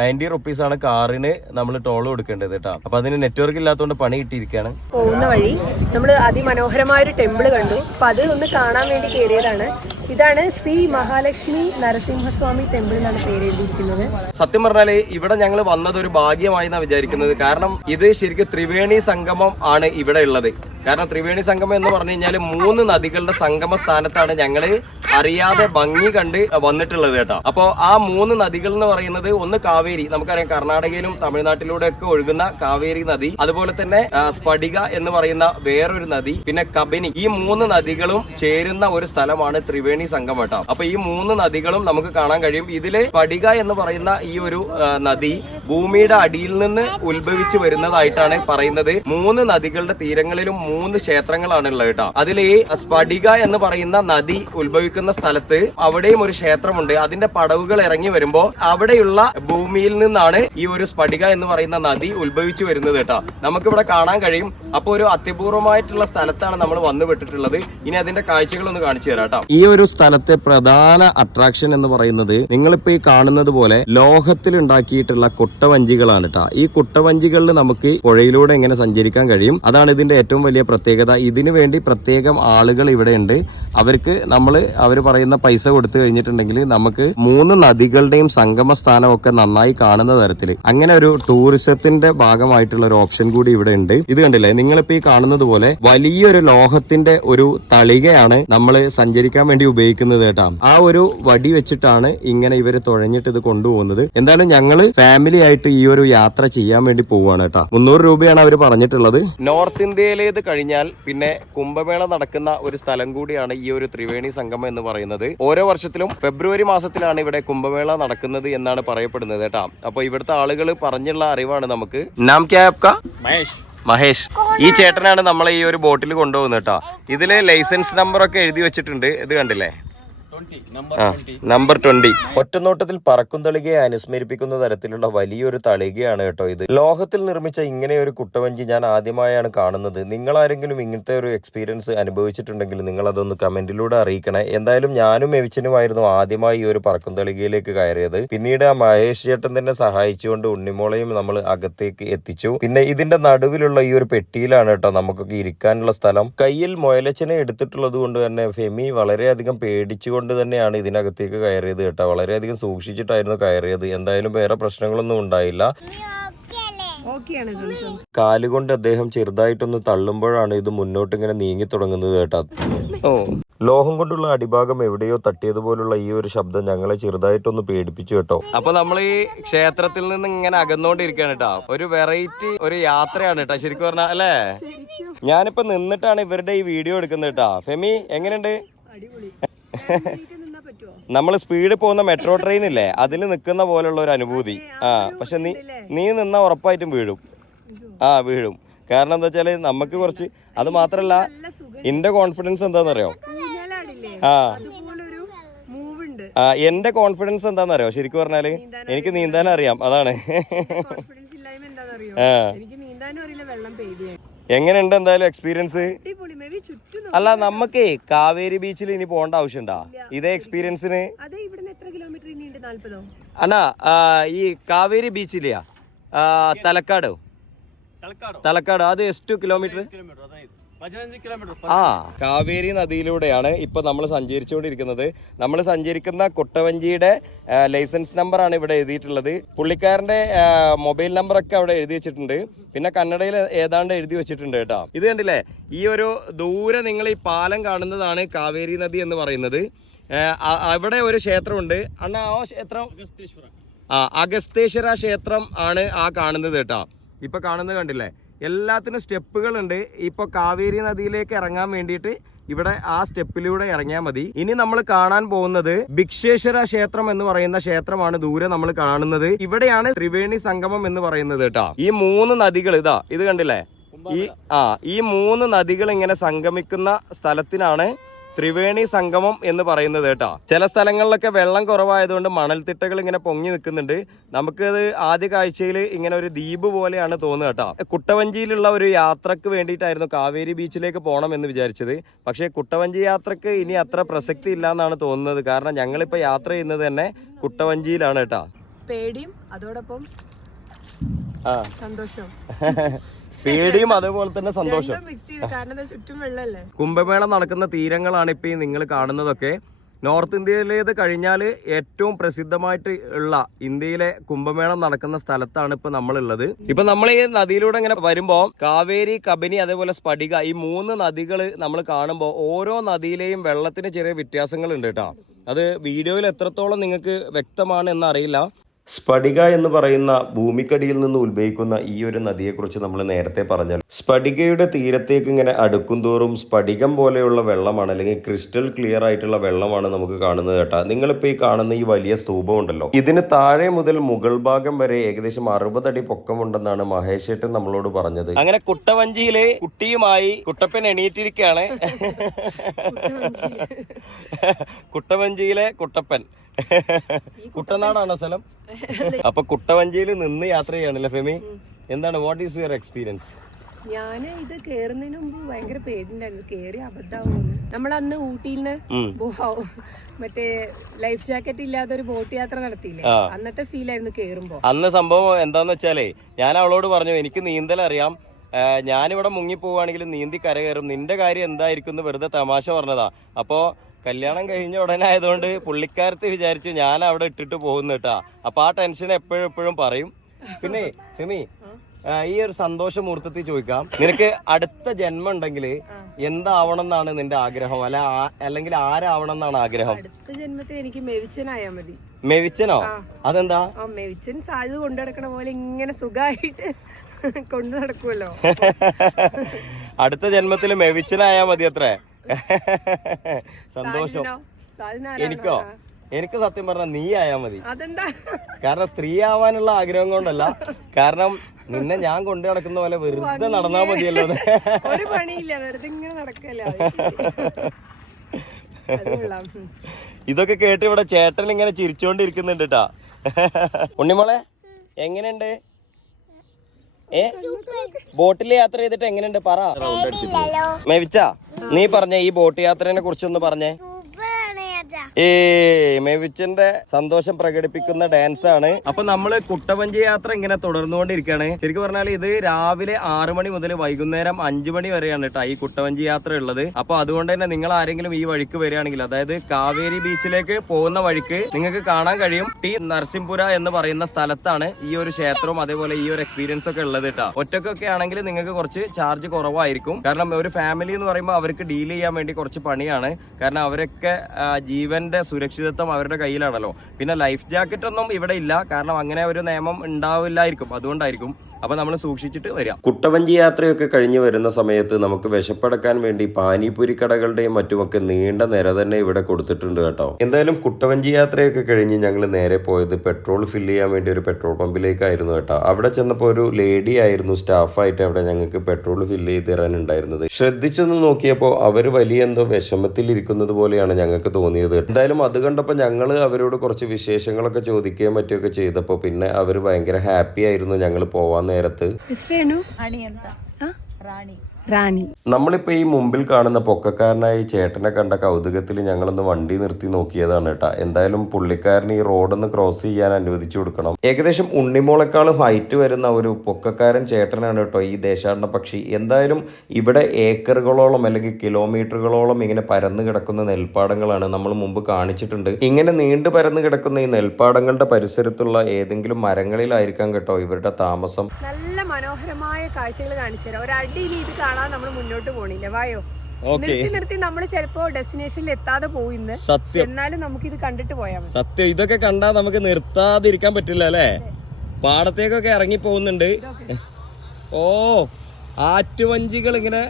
90 റുപ്പീസാണ് കാറിന് നമ്മൾ ടോൾ കൊടുക്കേണ്ടത് കേട്ടോ. അപ്പൊ അതിന് നെറ്റ്വർക്ക് ഇല്ലാത്തതുകൊണ്ട് പണി കിട്ടിയിരിക്കുകയാണ്. പോകുന്ന വഴി നമ്മൾ അതിമനോഹരമായ ഒരു ടെമ്പിൾ കണ്ടു. അപ്പൊ അത് ഒന്ന് കാണാൻ വേണ്ടി കയറിയതാണ്. ഇതാണ് ശ്രീ മഹാലക്ഷ്മി നരസിംഹസ്വാമി ടെമ്പിൾ എന്നാണ് പേര് എഴുതിയിരിക്കുന്നത്. സത്യം പറഞ്ഞാല് ഇവിടെ ഞങ്ങൾ വന്നത് ഒരു ഭാഗ്യമായി എന്നാണ് വിചാരിക്കുന്നത്. കാരണം ഇത് ശരിക്കും ത്രിവേണി സംഗമം ആണ് ഇവിടെ ഉള്ളത്. കാരണം ത്രിവേണി സംഗമം എന്ന് പറഞ്ഞു കഴിഞ്ഞാൽ 3 നദികളുടെ സംഗമ സ്ഥാനത്താണ് ഞങ്ങള് അറിയാതെ ഭംഗി കണ്ട് വന്നിട്ടുള്ളത് കേട്ടോ. അപ്പോ ആ 3 നദികൾ എന്ന് പറയുന്നത് ഒന്ന് കാവേരി, നമുക്കറിയാം കർണാടകയിലും തമിഴ്നാട്ടിലൂടെ ഒക്കെ ഒഴുകുന്ന കാവേരി നദി, അതുപോലെ തന്നെ സ്ഫടിക എന്ന് പറയുന്ന വേറൊരു നദി, പിന്നെ കബനി. ഈ 3 നദികളും ചേരുന്ന ഒരു സ്ഥലമാണ് ത്രിവേണി സംഗമം കേട്ടോ. അപ്പൊ ഈ 3 നദികളും നമുക്ക് കാണാൻ കഴിയും. ഇതില് സ്ഫടിക എന്ന് പറയുന്ന ഈ ഒരു നദി ഭൂമിയുടെ അടിയിൽ നിന്ന് ഉത്ഭവിച്ചു വരുന്നതായിട്ടാണ് പറയുന്നത്. 3 നദികളുടെ തീരങ്ങളിലും 3 ക്ഷേത്രങ്ങളാണ് ഉള്ളത് കേട്ടോ. അതിൽ ഈ സ്ഫടിക എന്ന് പറയുന്ന നദി ഉത്ഭവിക്കുന്ന സ്ഥലത്ത് അവിടെയും ഒരു ക്ഷേത്രമുണ്ട്. അതിന്റെ പടവുകൾ ഇറങ്ങി വരുമ്പോ അവിടെയുള്ള ഭൂമിയിൽ നിന്നാണ് ഈ ഒരു സ്ഫടിക എന്ന് പറയുന്ന നദി ഉത്ഭവിച്ചു വരുന്നത് കേട്ടോ. നമുക്കിവിടെ കാണാൻ കഴിയും. അപ്പൊ ഒരു അത്യപൂർവമായിട്ടുള്ള സ്ഥലത്താണ് നമ്മൾ വന്നു വിട്ടിട്ടുള്ളത്. ഇനി അതിന്റെ കാഴ്ചകളൊന്ന് കാണിച്ചു തരാം കേട്ടോ. ഈ ഒരു സ്ഥലത്തെ പ്രധാന അട്രാക്ഷൻ എന്ന് പറയുന്നത് നിങ്ങളിപ്പോ ഈ കാണുന്നത് പോലെ ലോഹത്തിൽ ഉണ്ടാക്കിയിട്ടുള്ള കുട്ടവഞ്ചികളാണ് കേട്ടോ. ഈ കുട്ടവഞ്ചികളിൽ നമുക്ക് പുഴയിലൂടെ എങ്ങനെ സഞ്ചരിക്കാൻ കഴിയും, അതാണ് ഇതിന്റെ ഏറ്റവും വലിയ പ്രത്യേകത. ഇതിനു വേണ്ടി പ്രത്യേകം ആളുകൾ ഇവിടെ ഉണ്ട്. അവർക്ക് അവർ പറയുന്ന പൈസ കൊടുത്തു കഴിഞ്ഞിട്ടുണ്ടെങ്കിൽ നമുക്ക് 3 നദികളുടെയും സംഗമ സ്ഥാനമൊക്കെ നന്നായി കാണുന്ന തരത്തിൽ അങ്ങനെ ഒരു ടൂറിസത്തിന്റെ ഭാഗമായിട്ടുള്ള ഒരു ഓപ്ഷൻ കൂടി ഇവിടെ ഉണ്ട്. ഇത് കണ്ടില്ലേ, നിങ്ങളിപ്പോ ഈ കാണുന്നത് പോലെ വലിയൊരു ലോഹത്തിന്റെ ഒരു തളികയാണ് നമ്മൾ സഞ്ചരിക്കാൻ വേണ്ടി ഉപയോഗിക്കുന്നത് കേട്ടോ. ആ ഒരു വടി വെച്ചിട്ടാണ് ഇങ്ങനെ ഇവര് തുഴഞ്ഞിട്ട് ഇത് കൊണ്ടുപോകുന്നത്. എന്തായാലും ഞങ്ങള് ഫാമിലി ആയിട്ട് ഈ ഒരു യാത്ര ചെയ്യാൻ വേണ്ടി പോവാണ് കേട്ടോ. 300 രൂപയാണ് അവർ പറഞ്ഞിട്ടുള്ളത്. നോർത്ത് ഇന്ത്യയിലേത് കഴിഞ്ഞാൽ പിന്നെ കുംഭമേള നടക്കുന്ന ഒരു സ്ഥലം കൂടിയാണ് ഈ ഒരു ത്രിവേണി സംഗമം എന്ന് പറയുന്നത്. ഓരോ വർഷത്തിലും ഫെബ്രുവരി മാസത്തിലാണ് ഇവിടെ കുംഭമേള നടക്കുന്നത് എന്നാണ് പറയപ്പെടുന്നത് കേട്ടാ. അപ്പൊ ഇവിടുത്തെ ആളുകൾ പറഞ്ഞുള്ള അറിവാണ് നമുക്ക്. നാം ക്യാ ആപ്കാ? മഹേഷ്. ഈ ചേട്ടനാണ് നമ്മളെ ഈ ഒരു ബോട്ടിൽ കൊണ്ടുപോകുന്നത് കേട്ടോ. ഇതില് ലൈസൻസ് നമ്പർ ഒക്കെ എഴുതി വെച്ചിട്ടുണ്ട്. ഇത് കണ്ടില്ലേ, നമ്പർ 20. ഒറ്റനോട്ടത്തിൽ പറക്കും തളികയെ അനുസ്മരിപ്പിക്കുന്ന തരത്തിലുള്ള വലിയൊരു തളികയാണ് കേട്ടോ ഇത്. ലോഹത്തിൽ നിർമ്മിച്ച ഇങ്ങനെ ഒരു കുട്ടവഞ്ചി ഞാൻ ആദ്യമായാണ് കാണുന്നത്. നിങ്ങൾ ആരെങ്കിലും ഇങ്ങനത്തെ ഒരു എക്സ്പീരിയൻസ് അനുഭവിച്ചിട്ടുണ്ടെങ്കിൽ നിങ്ങൾ അതൊന്ന് കമന്റിലൂടെ അറിയിക്കണേ. എന്തായാലും ഞാനും മെവിച്ചനുമായിരുന്നു ആദ്യമായി ഈ ഒരു പറക്കും തളികയിലേക്ക് കയറിയത്. പിന്നീട് ആ മഹേഷ് ചേട്ടൻ തന്നെ സഹായിച്ചുകൊണ്ട് ഉണ്ണിമോളയും നമ്മൾ അകത്തേക്ക് എത്തിച്ചു. പിന്നെ ഇതിന്റെ നടുവിലുള്ള ഈ ഒരു പെട്ടിയിലാണ് കേട്ടോ നമുക്കൊക്കെ ഇരിക്കാനുള്ള സ്ഥലം. കയ്യിൽ മൊയലച്ചനെ എടുത്തിട്ടുള്ളത് കൊണ്ട് തന്നെ ഫെമി വളരെയധികം പേടിച്ചുകൊണ്ട് തന്നെയാണ് ഇതിനകത്തേക്ക് കയറിയത് കേട്ടോ. വളരെയധികം സൂക്ഷിച്ചിട്ടായിരുന്നു കയറിയത്. എന്തായാലും വേറെ പ്രശ്നങ്ങളൊന്നും ഉണ്ടായില്ല. കാലുകൊണ്ട് അദ്ദേഹം ചെറുതായിട്ടൊന്ന് തള്ളുമ്പോഴാണ് ഇത് മുന്നോട്ട് ഇങ്ങനെ നീങ്ങി തുടങ്ങുന്നത് കേട്ടോ. ലോഹം കൊണ്ടുള്ള അടിഭാഗം എവിടെയോ തട്ടിയതുപോലുള്ള ഈ ഒരു ശബ്ദം ഞങ്ങളെ ചെറുതായിട്ടൊന്ന് പേടിപ്പിച്ചു കേട്ടോ. അപ്പൊ നമ്മൾ ഈ ക്ഷേത്രത്തിൽ നിന്ന് ഇങ്ങനെ അകന്നോണ്ടിരിക്കുകയാണ് കേട്ടോ. ഒരു വെറൈറ്റി ഒരു യാത്രയാണ് കേട്ടോ ശരിക്കും പറഞ്ഞാ അല്ലേ. ഞാനിപ്പോ നിന്നിട്ടാണ് ഇവരുടെ ഈ വീഡിയോ എടുക്കുന്നത് കേട്ടോ. ഫെമി എങ്ങനെയുണ്ട്? നമ്മൾ സ്പീഡിൽ പോകുന്ന മെട്രോ ട്രെയിൻ ഇല്ലേ, അതിൽ നിൽക്കുന്ന പോലുള്ള ഒരു അനുഭൂതി. പക്ഷെ നീ നിന്നാ ഉറപ്പായിട്ടും വീഴും. വീഴും. കാരണം എന്താ വെച്ചാല് നമുക്ക് കുറച്ച്, അത് മാത്രല്ല എന്റെ കോൺഫിഡൻസ് എന്താണെന്നറിയോ? എന്റെ കോൺഫിഡൻസ് എന്താണെന്നറിയോ? ശരിക്കും പറഞ്ഞാല് എനിക്ക് നീന്താൻ അറിയാം, അതാണ്. എങ്ങനെയുണ്ട് എന്തായാലും എക്സ്പീരിയൻസ്? അല്ല, നമുക്ക് കാവേരി ബീച്ചിൽ ഇനി പോകേണ്ട ആവശ്യമുണ്ടാ ഇതേ എക്സ്പീരിയൻസിന്? അണ്ണാ ഈ കാവേരി ബീച്ചിലെയാ തലക്കാട് അത് ಎಷ್ಟು കിലോമീറ്റർ? കാവേരി നദിയിലൂടെയാണ് ഇപ്പൊ നമ്മൾ സഞ്ചരിച്ചുകൊണ്ടിരിക്കുന്നത്. നമ്മൾ സഞ്ചരിക്കുന്ന കുട്ടവഞ്ചിയുടെ ലൈസൻസ് നമ്പറാണ് ഇവിടെ എഴുതിയിട്ടുള്ളത്. പുള്ളിക്കാരന്റെ മൊബൈൽ നമ്പറൊക്കെ അവിടെ എഴുതി വെച്ചിട്ടുണ്ട്. പിന്നെ കന്നഡയിൽ ഏതാണ്ട് എഴുതി വെച്ചിട്ടുണ്ട് കേട്ടോ. ഇത് കണ്ടില്ലേ, ഈ ഒരു ദൂരെ നിങ്ങൾ ഈ പാലം കാണുന്നതാണ് കാവേരി നദി എന്ന് പറയുന്നത്. അവിടെ ഒരു ക്ഷേത്രമുണ്ട് അണ്ണാ. ആ ക്ഷേത്രം അഗസ്തേശ്വര ക്ഷേത്രം ആണ് ആ കാണുന്നത് കേട്ടോ. ഇപ്പൊ കാണുന്നത് കണ്ടില്ലേ, എല്ലാത്തിനും സ്റ്റെപ്പുകൾ ഉണ്ട്. ഇപ്പൊ കാവേരി നദിയിലേക്ക് ഇറങ്ങാൻ വേണ്ടിയിട്ട് ഇവിടെ ആ സ്റ്റെപ്പിലൂടെ ഇറങ്ങിയാൽ മതി. ഇനി നമ്മൾ കാണാൻ പോകുന്നത് ഭിക്ഷേശ്വര ക്ഷേത്രം എന്ന് പറയുന്ന ക്ഷേത്രമാണ് ദൂരെ നമ്മൾ കാണുന്നത്. ഇവിടെയാണ് ത്രിവേണി സംഗമം എന്ന് പറയുന്നത് കേട്ടോ. ഈ 3 നദികൾ ഇത് കണ്ടില്ലേ, ഈ 3 നദികൾ ഇങ്ങനെ സംഗമിക്കുന്ന സ്ഥലത്തിനാണ് ത്രിവേണി സംഗമം എന്ന് പറയുന്നത് കേട്ടോ. ചില സ്ഥലങ്ങളിലൊക്കെ വെള്ളം കുറവായതുകൊണ്ട് മണൽത്തിട്ടകൾ ഇങ്ങനെ പൊങ്ങി നിൽക്കുന്നുണ്ട്. നമുക്കത് ആദ്യ കാഴ്ചയിൽ ഇങ്ങനെ ഒരു ദ്വീപ് പോലെയാണ് തോന്നുക കേട്ടോ. കുട്ടവഞ്ചിയിലുള്ള ഒരു യാത്രക്ക് വേണ്ടിയിട്ടായിരുന്നു കാവേരി ബീച്ചിലേക്ക് പോകണം എന്ന് വിചാരിച്ചത്. പക്ഷേ കുട്ടവഞ്ചി യാത്രക്ക് ഇനി അത്ര പ്രസക്തി ഇല്ല എന്നാണ് തോന്നുന്നത്. കാരണം ഞങ്ങളിപ്പോ യാത്ര ചെയ്യുന്നത് തന്നെ കുട്ടവഞ്ചിയിലാണ് കേട്ടോ. പേടിയും അതോടൊപ്പം സന്തോഷം. പേടിയും അതേപോലെ തന്നെ സന്തോഷം. ചുറ്റും വെള്ളല്ലേ. കുംഭമേള നടക്കുന്ന തീരങ്ങളാണ് ഇപ്പൊ നിങ്ങൾ കാണുന്നതൊക്കെ. നോർത്ത് ഇന്ത്യയിലേത് കഴിഞ്ഞാൽ ഏറ്റവും പ്രസിദ്ധമായിട്ട് ഉള്ള ഇന്ത്യയിലെ കുംഭമേളം നടക്കുന്ന സ്ഥലത്താണ് ഇപ്പൊ നമ്മളുള്ളത്. ഇപ്പൊ നമ്മൾ ഈ നദിയിലൂടെ ഇങ്ങനെ വരുമ്പോ കാവേരി, കബനി, അതേപോലെ സ്ഫടിക, ഈ 3 നദികൾ നമ്മൾ കാണുമ്പോൾ ഓരോ നദിയിലെയും വെള്ളത്തിന് ചെറിയ വ്യത്യാസങ്ങൾ ഉണ്ട് കേട്ടോ. അത് വീഡിയോയിൽ എത്രത്തോളം നിങ്ങൾക്ക് വ്യക്തമാണ് എന്നറിയില്ല. സ്ഫടിക എന്ന് പറയുന്ന ഭൂമിക്കടിയിൽ നിന്ന് ഉത്ഭവിക്കുന്ന ഈ ഒരു നദിയെക്കുറിച്ച് നമ്മൾ നേരത്തെ പറഞ്ഞാൽ, സ്ഫടികയുടെ തീരത്തേക്ക് ഇങ്ങനെ അടുക്കും തോറും സ്ഫടികം പോലെയുള്ള വെള്ളമാണ്, അല്ലെങ്കിൽ ക്രിസ്റ്റൽ ക്ലിയർ ആയിട്ടുള്ള വെള്ളമാണ് നമുക്ക് കാണുന്നത് കേട്ടോ. നിങ്ങളിപ്പോൾ ഈ കാണുന്ന ഈ വലിയ സ്തൂപം ഉണ്ടല്ലോ, ഇതിന് താഴെ മുതൽ മുകൾ ഭാഗം വരെ ഏകദേശം 60 അടി പൊക്കമുണ്ടെന്നാണ് മഹേഷ് ഏട്ടൻ നമ്മളോട് പറഞ്ഞത്. അങ്ങനെ കുട്ടവഞ്ചിയില് കുട്ടിയുമായി കുട്ടപ്പൻ എണീറ്റിരിക്കുകയാണ്. കുട്ടവഞ്ചിയിലെ കുട്ടപ്പൻ. കുട്ടനാടാണോ സ്ഥലം? അപ്പൊ കുട്ടവഞ്ചിയിൽ നിന്ന് യാത്ര ചെയ്യാണല്ലേ ഫെമി? എന്താണ്, വാട്ട് ഈസ് യുവർ എക്സ്പീരിയൻസ്? ഞാന് ഇത് കേറുന്നതിന് മുമ്പ് ഭയങ്കര പേടിണ്ടായിരുന്നു, കേറി അബദ്ധാവൂന്ന്. നമ്മളന്ന് ഊട്ടിന്ന് മറ്റേ ലൈഫ് ജാക്കറ്റ് ഇല്ലാത്ത ഒരു ബോട്ട് യാത്ര നടത്തിയില്ലേ, അന്നത്തെ ഫീൽ ആയിരുന്നു കേറുമ്പോ. അന്ന് സംഭവം എന്താന്ന് വെച്ചാലേ, ഞാൻ അവളോട് പറഞ്ഞു എനിക്ക് നീന്തൽ അറിയാം, ഞാനിവിടെ മുങ്ങി പോവുകയാണെങ്കിൽ നീന്തി കരകയറും, നിന്റെ കാര്യം എന്തായിരിക്കും എന്ന് വെറുതെ തമാശ പറഞ്ഞതാ. അപ്പോ കല്യാണം കഴിഞ്ഞ ഉടനെ ആയതുകൊണ്ട് പുള്ളിക്കാരത്തെ വിചാരിച്ചു ഞാൻ അവിടെ ഇട്ടിട്ട് പോകുന്നു കേട്ടാ. അപ്പൊ ആ ടെൻഷൻ എപ്പോഴും പറയും. പിന്നെ ഫെമി, ഈ ഒരു സന്തോഷ മുഹൂർത്തത്തിൽ ചോദിക്കാം, നിനക്ക് അടുത്ത ജന്മം ഉണ്ടെങ്കിൽ എന്താവണം എന്നാണ് നിന്റെ ആഗ്രഹം? അല്ലെങ്കിൽ ആരാവണം എന്നാണ് ആഗ്രഹം? അടുത്ത ജന്മത്തിൽ എനിക്ക് മെവിച്ചനായാ മതി. മെവിച്ചനോ? അതെന്താ? മെവിച്ചൻ സാധ്യത കൊണ്ടു നടക്കണ പോലെ ഇങ്ങനെ സുഖമായിട്ട് കൊണ്ടു നടക്കുമല്ലോ. അടുത്ത ജന്മത്തിൽ മെവിച്ചനായാ മതി അത്രേ. സന്തോഷം. എനിക്കോ? എനിക്ക് സത്യം പറഞ്ഞ നീ ആയാ മതി. അതെന്താ? കാരണം സ്ത്രീ ആവാനുള്ള ആഗ്രഹം കൊണ്ടല്ല, കാരണം നിന്നെ ഞാൻ കൊണ്ടു നടക്കുന്ന പോലെ വെറുതെ നടന്നാ മതിയല്ലോ. ഒരു പണിയില്ല, വെറുതെ ഇങ്ങനെ നടക്കല്ല. ഇതൊക്കെ കേട്ട് ഇവിടെ ചേട്ടൻ ഇങ്ങനെ ചിരിച്ചോണ്ടിരിക്കുന്നുണ്ട് കേട്ടാ. ഉണ്ണിമോളെ എങ്ങനെയുണ്ട്? ബോട്ടിൽ യാത്ര ചെയ്തിട്ട് എങ്ങനെയുണ്ട് പറ. മെവിച്ച, നീ പറഞ്ഞ ഈ ബോട്ട് യാത്രയെ കുറിച്ചൊന്ന് പറഞ്ഞേ. മെവിച്ചന്റെ സന്തോഷം പ്രകടിപ്പിക്കുന്ന ഡാൻസ് ആണ്. അപ്പൊ നമ്മള് കുട്ടവഞ്ചി യാത്ര ഇങ്ങനെ തുടർന്നുകൊണ്ടിരിക്കുകയാണ്. ശരിക്കും പറഞ്ഞാൽ ഇത് രാവിലെ 6 മണി മുതൽ വൈകുന്നേരം 5 മണി വരെയാണ് കേട്ടോ ഈ കുട്ടവഞ്ചി യാത്ര ഉള്ളത്. അപ്പൊ അതുകൊണ്ട് തന്നെ നിങ്ങൾ ആരെങ്കിലും ഈ വഴിക്ക് വരികയാണെങ്കിൽ, അതായത് കാവേരി ബീച്ചിലേക്ക് പോകുന്ന വഴിക്ക് നിങ്ങൾക്ക് കാണാൻ കഴിയും ടി നരസിംഹപുര എന്ന് പറയുന്ന സ്ഥലത്താണ് ഈ ഒരു ക്ഷേത്രവും അതേപോലെ ഈ ഒരു എക്സ്പീരിയൻസ് ഒക്കെ ഉള്ളത് കേട്ടോ. ഒറ്റക്കൊക്കെ ആണെങ്കിൽ നിങ്ങൾക്ക് കുറച്ച് ചാർജ് കുറവായിരിക്കും. കാരണം ഒരു ഫാമിലി എന്ന് പറയുമ്പോൾ അവർക്ക് ഡീൽ ചെയ്യാൻ വേണ്ടി കുറച്ച് പണിയാണ്. കാരണം അവരൊക്കെ ജീവന്റെ സുരക്ഷിതത്വം അവരുടെ കയ്യിലാണല്ലോ. പിന്നെ ലൈഫ് ജാക്കറ്റ് ഒന്നും ഇവിടെ ഇല്ല, കാരണം അങ്ങനെ ഒരു നിയമം ഉണ്ടാവില്ലായിരിക്കും, അതുകൊണ്ടായിരിക്കും. അപ്പൊ നമ്മൾ സൂക്ഷിച്ചിട്ട് വരാം. കുട്ടവഞ്ചി യാത്രയൊക്കെ കഴിഞ്ഞ് വരുന്ന സമയത്ത് നമുക്ക് വിശപ്പടക്കാൻ വേണ്ടി പാനിപൂരി കടകളുടെയും മറ്റുമൊക്കെ നീണ്ട നിര തന്നെ ഇവിടെ കൊടുത്തിട്ടുണ്ട് കേട്ടോ. എന്തായാലും കുട്ടവഞ്ചി യാത്രയൊക്കെ കഴിഞ്ഞ് ഞങ്ങൾ നേരെ പോയത് പെട്രോൾ ഫില്ല് ചെയ്യാൻ വേണ്ടി ഒരു പെട്രോൾ പമ്പിലേക്കായിരുന്നു കേട്ടോ. അവിടെ ചെന്നപ്പോൾ ഒരു ലേഡി ആയിരുന്നു സ്റ്റാഫായിട്ട് അവിടെ ഞങ്ങൾക്ക് പെട്രോൾ ഫില്ല് ചെയ്ത് തരാനുണ്ടായിരുന്നത്. ശ്രദ്ധിച്ചൊന്ന് നോക്കിയപ്പോൾ അവർ വലിയ എന്തോ വിഷമത്തിലിരിക്കുന്നത് പോലെയാണ് ഞങ്ങൾക്ക് തോന്നിയത്. എന്തായാലും അത് കണ്ടപ്പോൾ ഞങ്ങൾ അവരോട് കുറച്ച് വിശേഷങ്ങളൊക്കെ ചോദിക്കുകയും മറ്റുമൊക്കെ ചെയ്തപ്പോൾ പിന്നെ അവർ ഭയങ്കര ഹാപ്പി ആയിരുന്നു ഞങ്ങൾ പോവാൻ നേരത്ത്. റാണി, നമ്മളിപ്പോ ഈ മുമ്പിൽ കാണുന്ന പൊക്കക്കാരനായ ഈ ചേട്ടനെ കണ്ട കൗതുകത്തിൽ ഞങ്ങളൊന്ന് വണ്ടി നിർത്തി നോക്കിയതാണ് കേട്ടാ. എന്തായാലും പുള്ളിക്കാരന് ഈ റോഡൊന്ന് ക്രോസ് ചെയ്യാൻ അനുവദിച്ചു കൊടുക്കണം. ഏകദേശം ഉണ്ണിമോളെക്കാളും ഹൈറ്റ് വരുന്ന ഒരു പൊക്കക്കാരൻ ചേട്ടനാണ് കേട്ടോ ഈ ദേശാടന പക്ഷി. എന്തായാലും ഇവിടെ ഏക്കറുകളോളം അല്ലെങ്കിൽ കിലോമീറ്ററുകളോളം ഇങ്ങനെ പരന്നു കിടക്കുന്ന നെൽപ്പാടങ്ങളാണ് നമ്മൾ മുമ്പ് കാണിച്ചിട്ടുണ്ട്. ഇങ്ങനെ നീണ്ടു പരന്നു കിടക്കുന്ന ഈ നെൽപ്പാടങ്ങളുടെ പരിസരത്തുള്ള ഏതെങ്കിലും മരങ്ങളിലായിരിക്കാം കേട്ടോ ഇവരുടെ താമസം. നല്ല മനോഹരമായ കാഴ്ചകൾ കാണിച്ചു തരാം. ഒരടിയിൽ ഇത് കാണാൻ നമ്മൾ മുന്നോട്ട് പോണില്ല. വായോ, നിർത്തി നമ്മൾ ചിലപ്പോ ഡെസ്റ്റിനേഷനിൽ എത്താതെ പോയിന്ന്. സത്യം, എന്നാലും നമുക്ക് ഇത് കണ്ടിട്ട് പോയാൽ മതി. സത്യം, ഇതൊക്കെ കണ്ടാൽ നമുക്ക് നിർത്താതിരിക്കാൻ പറ്റില്ല അല്ലേ. പാടത്തേക്കൊക്കെ ഇറങ്ങി പോകുന്നുണ്ട്. ഓ, ആറ്റുവഞ്ചികൾ ഇങ്ങനെ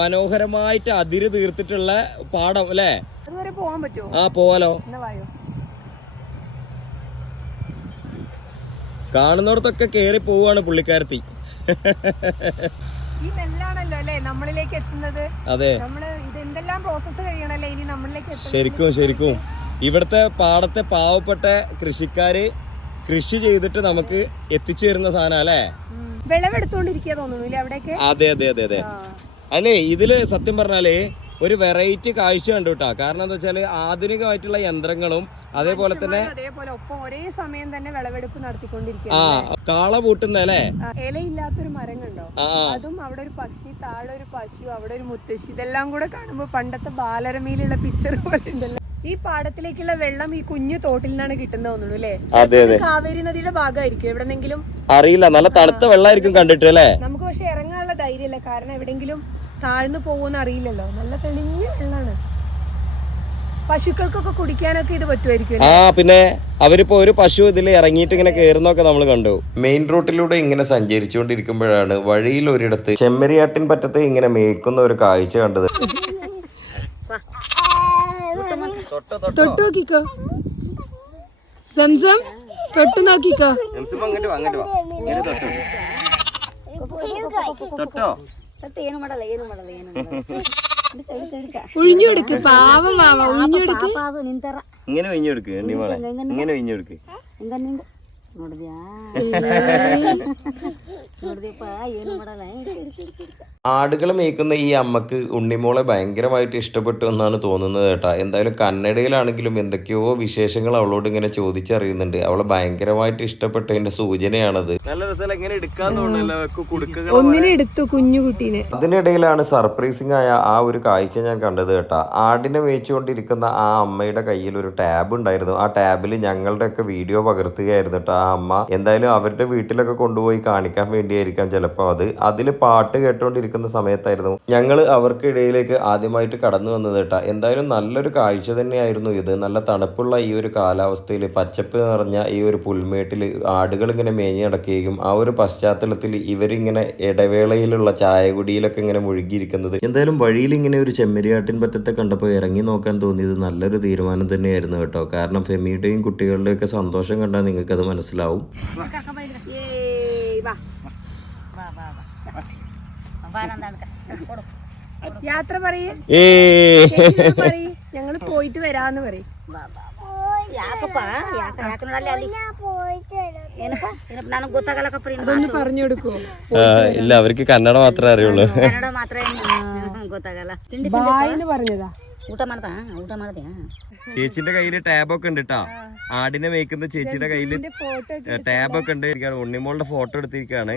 മനോഹരമായിട്ട് അതിര് തീർത്തിട്ടുള്ള പാടം അല്ലേ. അതുവരെ പോവാൻ പറ്റുമോ? ആ, പോവാലോ. വായോ, കാണുന്നിടത്തൊക്കെ കേറി പോവാണ് പുള്ളിക്കാരത്തി. ഈ നെല്ലാണല്ലോ അല്ലേ നമ്മളിലേക്ക് എത്തുന്നത്. അതെ, നമ്മള് ഇത് എന്തെല്ലാം പ്രോസസ്സ് കഴിയണല്ലേ ഇനി നമ്മളിലേക്ക് എത്തുന്നത്. ശരിക്കും ഇവിടുത്തെ പാടത്തെ പാവപ്പെട്ട കൃഷിക്കാര് കൃഷി ചെയ്തിട്ട് നമുക്ക് എത്തിച്ചു തരുന്ന സാധനം അല്ലേ. വിളവെടുത്തോണ്ടിരിക്കുക തോന്നുന്നു അവിടേക്ക്. അതെ അല്ലേ. ഇതില് സത്യം പറഞ്ഞാല് ഒരു വെറൈറ്റി കാഴ്ച കണ്ടു കേട്ടോ. കാരണം എന്താ വെച്ചാല് ആധുനികമായിട്ടുള്ള യന്ത്രങ്ങളും അതേപോലെ തന്നെ ഒപ്പം ഒരേ സമയം തന്നെ വിളവെടുപ്പ് നടത്തിക്കൊണ്ടിരിക്കുക. കാള പൂട്ടുന്ന അല്ലേ. ഇലയില്ലാത്തൊരു മരം കണ്ടോ, അതും അവിടെ ഒരു പക്ഷി, താഴെ ഒരു പശു, അവിടെ ഒരു മുത്തശ്ശി. ഇതെല്ലാം കൂടെ കാണുമ്പോ പണ്ടത്തെ ബാലരമയിലുള്ള പിക്ചർ പോലെ ഉണ്ടല്ലോ. ഈ പാടത്തിലേക്കുള്ള വെള്ളം ഈ കുഞ്ഞു തോട്ടിൽ നിന്നാണ് കിട്ടുന്നത് തോന്നുന്നു അല്ലേ. കാവേരി നദിയുടെ ഭാഗമായിരിക്കും എവിടെന്നെങ്കിലും, അറിയില്ല. നല്ല തണുത്ത വെള്ളമായിരിക്കും കണ്ടിട്ട് അല്ലേ. നമുക്ക് പക്ഷെ ഇറങ്ങാനുള്ള ധൈര്യമില്ല, കാരണം എവിടെങ്കിലും താഴ്ന്നു പോകുമെന്ന് അറിയില്ലല്ലോ. നല്ല തെളിഞ്ഞ വെള്ളമാണ്. പശുക്കൾക്കൊക്കെ കുടിക്കാനൊക്കെ ഇത് പറ്റുമായിരിക്കും. പിന്നെ അവരിപ്പോ ഒരു പശു ഇതിൽ ഇറങ്ങിയിട്ട് ഇങ്ങനെ കയറുന്നൊക്കെ നമ്മൾ കണ്ടു. മെയിൻ റൂട്ടിലൂടെ ഇങ്ങനെ സഞ്ചരിച്ചുകൊണ്ടിരിക്കുമ്പോഴാണ് വഴിയിൽ ഒരിടത്ത് ചെമ്മരിയാട്ടിൻ പറ്റത്തെ ഇങ്ങനെ മേയ്ക്കുന്ന ഒരു കാഴ്ച കണ്ടത്. തൊട്ട് നോക്കിക്കോ സംസം, തൊട്ട് നോക്കിക്കോ. ഉഴിഞ്ഞെടുക്ക്, പാവം മാവ, ഉഴിഞ്ഞെടുക്ക്. ഇങ്ങനെ ഒഴിഞ്ഞെടുക്ക്, ഇങ്ങനെ ഒഴിഞ്ഞെടുക്ക്. ആടുകൾ മേയ്ക്കുന്ന ഈ അമ്മക്ക് ഉണ്ണിമോളെ ഭയങ്കരമായിട്ട് ഇഷ്ടപ്പെട്ടു എന്നാണ് തോന്നുന്നത് കേട്ടാ. എന്തായാലും കന്നഡയിലാണെങ്കിലും എന്തൊക്കെയോ വിശേഷങ്ങൾ അവളോട് ഇങ്ങനെ ചോദിച്ചറിയുന്നുണ്ട്. അവളെ ഭയങ്കരമായിട്ട് ഇഷ്ടപ്പെട്ടതിന്റെ സൂചനയാണത്. നല്ല രസം, എങ്ങനെ എടുക്കാന്ന് ഒന്നിനെ എടുത്തു കുഞ്ഞു കുട്ടീനെ. അതിനിടയിലാണ് സർപ്രൈസിംഗ് ആയ ആ ഒരു കാഴ്ച ഞാൻ കണ്ടത് കേട്ടാ. ആടിനെ മേയിച്ചുകൊണ്ടിരിക്കുന്ന ആ അമ്മയുടെ കയ്യിൽ ഒരു ടാബ് ഉണ്ടായിരുന്നു. ആ ടാബിൽ ഞങ്ങളുടെ ഒക്കെ വീഡിയോ പകർത്തുകയായിരുന്നു കേട്ടോ. ആ ആ അമ്മ. എന്തായാലും അവരുടെ വീട്ടിലൊക്കെ കൊണ്ടുപോയി കാണിക്കാൻ വേണ്ടിയായിരിക്കാം ചിലപ്പോൾ അതിൽ പാട്ട് കേട്ടോണ്ടിരിക്കുന്ന സമയത്തായിരുന്നു ഞങ്ങൾ അവർക്കിടയിലേക്ക് ആദ്യമായിട്ട് കടന്നു വന്നത് കേട്ടാ. എന്തായാലും നല്ലൊരു കാഴ്ച തന്നെയായിരുന്നു ഇത്. നല്ല തണുപ്പുള്ള ഈ ഒരു കാലാവസ്ഥയിൽ പച്ചപ്പ് നിറഞ്ഞ ഈ ഒരു പുൽമേട്ടിൽ ആടുകൾ ഇങ്ങനെ മേഞ്ഞു നടക്കുകയും ആ ഒരു പശ്ചാത്തലത്തിൽ ഇവരിങ്ങനെ ഇടവേളയിലുള്ള ചായകുടിയിലൊക്കെ ഇങ്ങനെ മുഴുകിയിരിക്കുന്നത്. എന്തായാലും വഴിയിൽ ഇങ്ങനെ ഒരു ചെമ്മരിയാട്ടിൻ പറ്റത്തെ കണ്ടപ്പോൾ ഇറങ്ങി നോക്കാൻ തോന്നിയത് നല്ലൊരു തീരുമാനം തന്നെയായിരുന്നു കേട്ടോ. കാരണം ഫെമിയുടെയും കുട്ടികളുടെയും ഒക്കെ സന്തോഷം കണ്ടാൽ നിങ്ങൾക്കത് മനസ്സിലാവും. യാത്ര പറയേ, ഞങ്ങള് പോയിട്ട് വരാന്ന് പറയും. അതൊന്ന് പറഞ്ഞു കൊടുക്കുവോ? ഇല്ല, അവർക്ക് കന്നഡ മാത്രമേ അറിയുള്ളൂ. ബായിന്ന് പറഞ്ഞതാ. ചേച്ചിന്റെ കയ്യില് ടാബൊക്കെ ഉണ്ട് കേട്ടാ. ആടിനെ മേയ്ക്കുന്ന ചേച്ചിയുടെ കയ്യില് ടാബൊക്കെ ഉണ്ട്. ഉണ്ണിമോളുടെ ഫോട്ടോ എടുത്തിരിക്കുകയാണ്.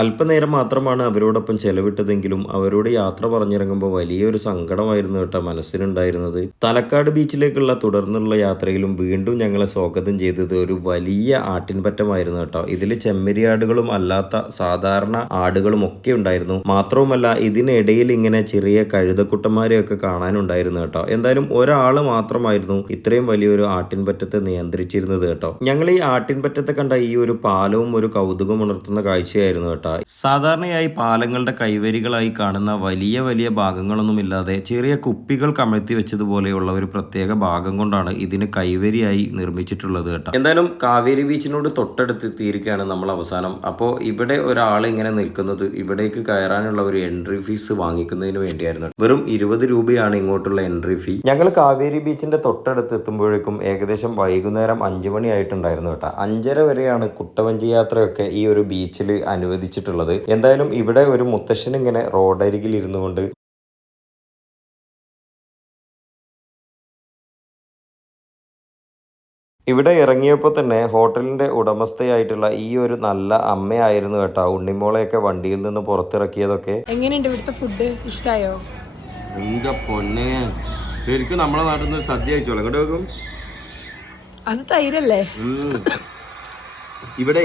അല്പനേരം മാത്രമാണ് അവരോടൊപ്പം ചെലവിട്ടതെങ്കിലും അവരോട് യാത്ര പറഞ്ഞിറങ്ങുമ്പോൾ വലിയൊരു സങ്കടമായിരുന്നു കേട്ടോ മനസ്സിലുണ്ടായിരുന്നത്. തലക്കാട് ബീച്ചിലേക്കുള്ള തുടർന്നുള്ള യാത്രയിലും വീണ്ടും ഞങ്ങളെ സ്വാഗതം ചെയ്തത് ഒരു വലിയ ആട്ടിൻപറ്റമായിരുന്നു കേട്ടോ. ഇതിൽ ചെമ്മരിയാടുകളും അല്ലാത്ത സാധാരണ ആടുകളും ഒക്കെ ഉണ്ടായിരുന്നു. മാത്രവുമല്ല ഇതിനിടയിൽ ഇങ്ങനെ ചെറിയ കഴുതക്കുട്ടന്മാരെയൊക്കെ കാണാനുണ്ടായിരുന്നു കേട്ടോ. എന്തായാലും ഒരാൾ മാത്രമായിരുന്നു ഇത്രയും വലിയൊരു ആട്ടിൻപറ്റത്തെ നിയന്ത്രിച്ചിരുന്നത് കേട്ടോ. ഞങ്ങൾ ഈ ആട്ടിൻപറ്റത്തെ കണ്ട ഈ ഒരു പാലവും ഒരു കൗതുകം ഉണർത്തുന്ന കാഴ്ചയായിരുന്നു കേട്ടോ. സാധാരണയായി പാലങ്ങളുടെ കൈവരികളായി കാണുന്ന വലിയ വലിയ ഭാഗങ്ങളൊന്നുമില്ലാതെ ചെറിയ കുപ്പികൾ കമഴ്ത്തി വെച്ചതുപോലെയുള്ള ഒരു പ്രത്യേക ഭാഗം കൊണ്ടാണ് ഇതിന് കൈവരിയായി നിർമ്മിച്ചിട്ടുള്ളത് കേട്ടോ. എന്തായാലും കാവേരി ബീച്ചിനോട് തൊട്ടടുത്തെത്തിയിരിക്കുകയാണ് നമ്മൾ അവസാനം. അപ്പോൾ ഇവിടെ ഒരാൾ ഇങ്ങനെ നിൽക്കുന്നത് ഇവിടേക്ക് കയറാനുള്ള ഒരു എൻട്രി ഫീസ് വാങ്ങിക്കുന്നതിന് വേണ്ടിയായിരുന്നു. വെറും 20 രൂപയാണ് ഇങ്ങോട്ടുള്ള എൻട്രി ഫീ. ഞങ്ങൾ കാവേരി ബീച്ചിന്റെ തൊട്ടടുത്ത് എത്തുമ്പോഴേക്കും ഏകദേശം വൈകുന്നേരം 5 മണി ആയിട്ടുണ്ടായിരുന്നു കേട്ടോ. 5:30 വരെയാണ് കുട്ടവഞ്ചി യാത്രയൊക്കെ ഈ ഒരു ബീച്ചിൽ അനുവദിച്ചിട്ടുള്ളത്. എന്തായാലും ഇവിടെ ഒരു മുത്തശ്ശൻ ഇങ്ങനെ റോഡരികിൽ ഇരുന്നു കൊണ്ട് ഇവിടെ ഇറങ്ങിയപ്പോൾ തന്നെ ഹോട്ടലിന്റെ ഉടമസ്ഥയായിട്ടുള്ള ഈ ഒരു നല്ല അമ്മയായിരുന്നു കേട്ടോ ഉണ്ണിമോളെയൊക്കെ വണ്ടിയിൽ നിന്ന് പുറത്തിറക്കിയതൊക്കെ. എങ്ങനെയുണ്ട് ഇവിടുത്തെ ഫുഡ്? ഇഷ്ടായോ? എന്റെ പൊന്നെ, ശരിക്കും നമ്മളെ നാട്ടിൽ നിന്ന് സദ്യ കഴിച്ചോളൂ. എങ്ങോട്ട് വെക്കും? അത് തൈരല്ലേ? ഇവിടെ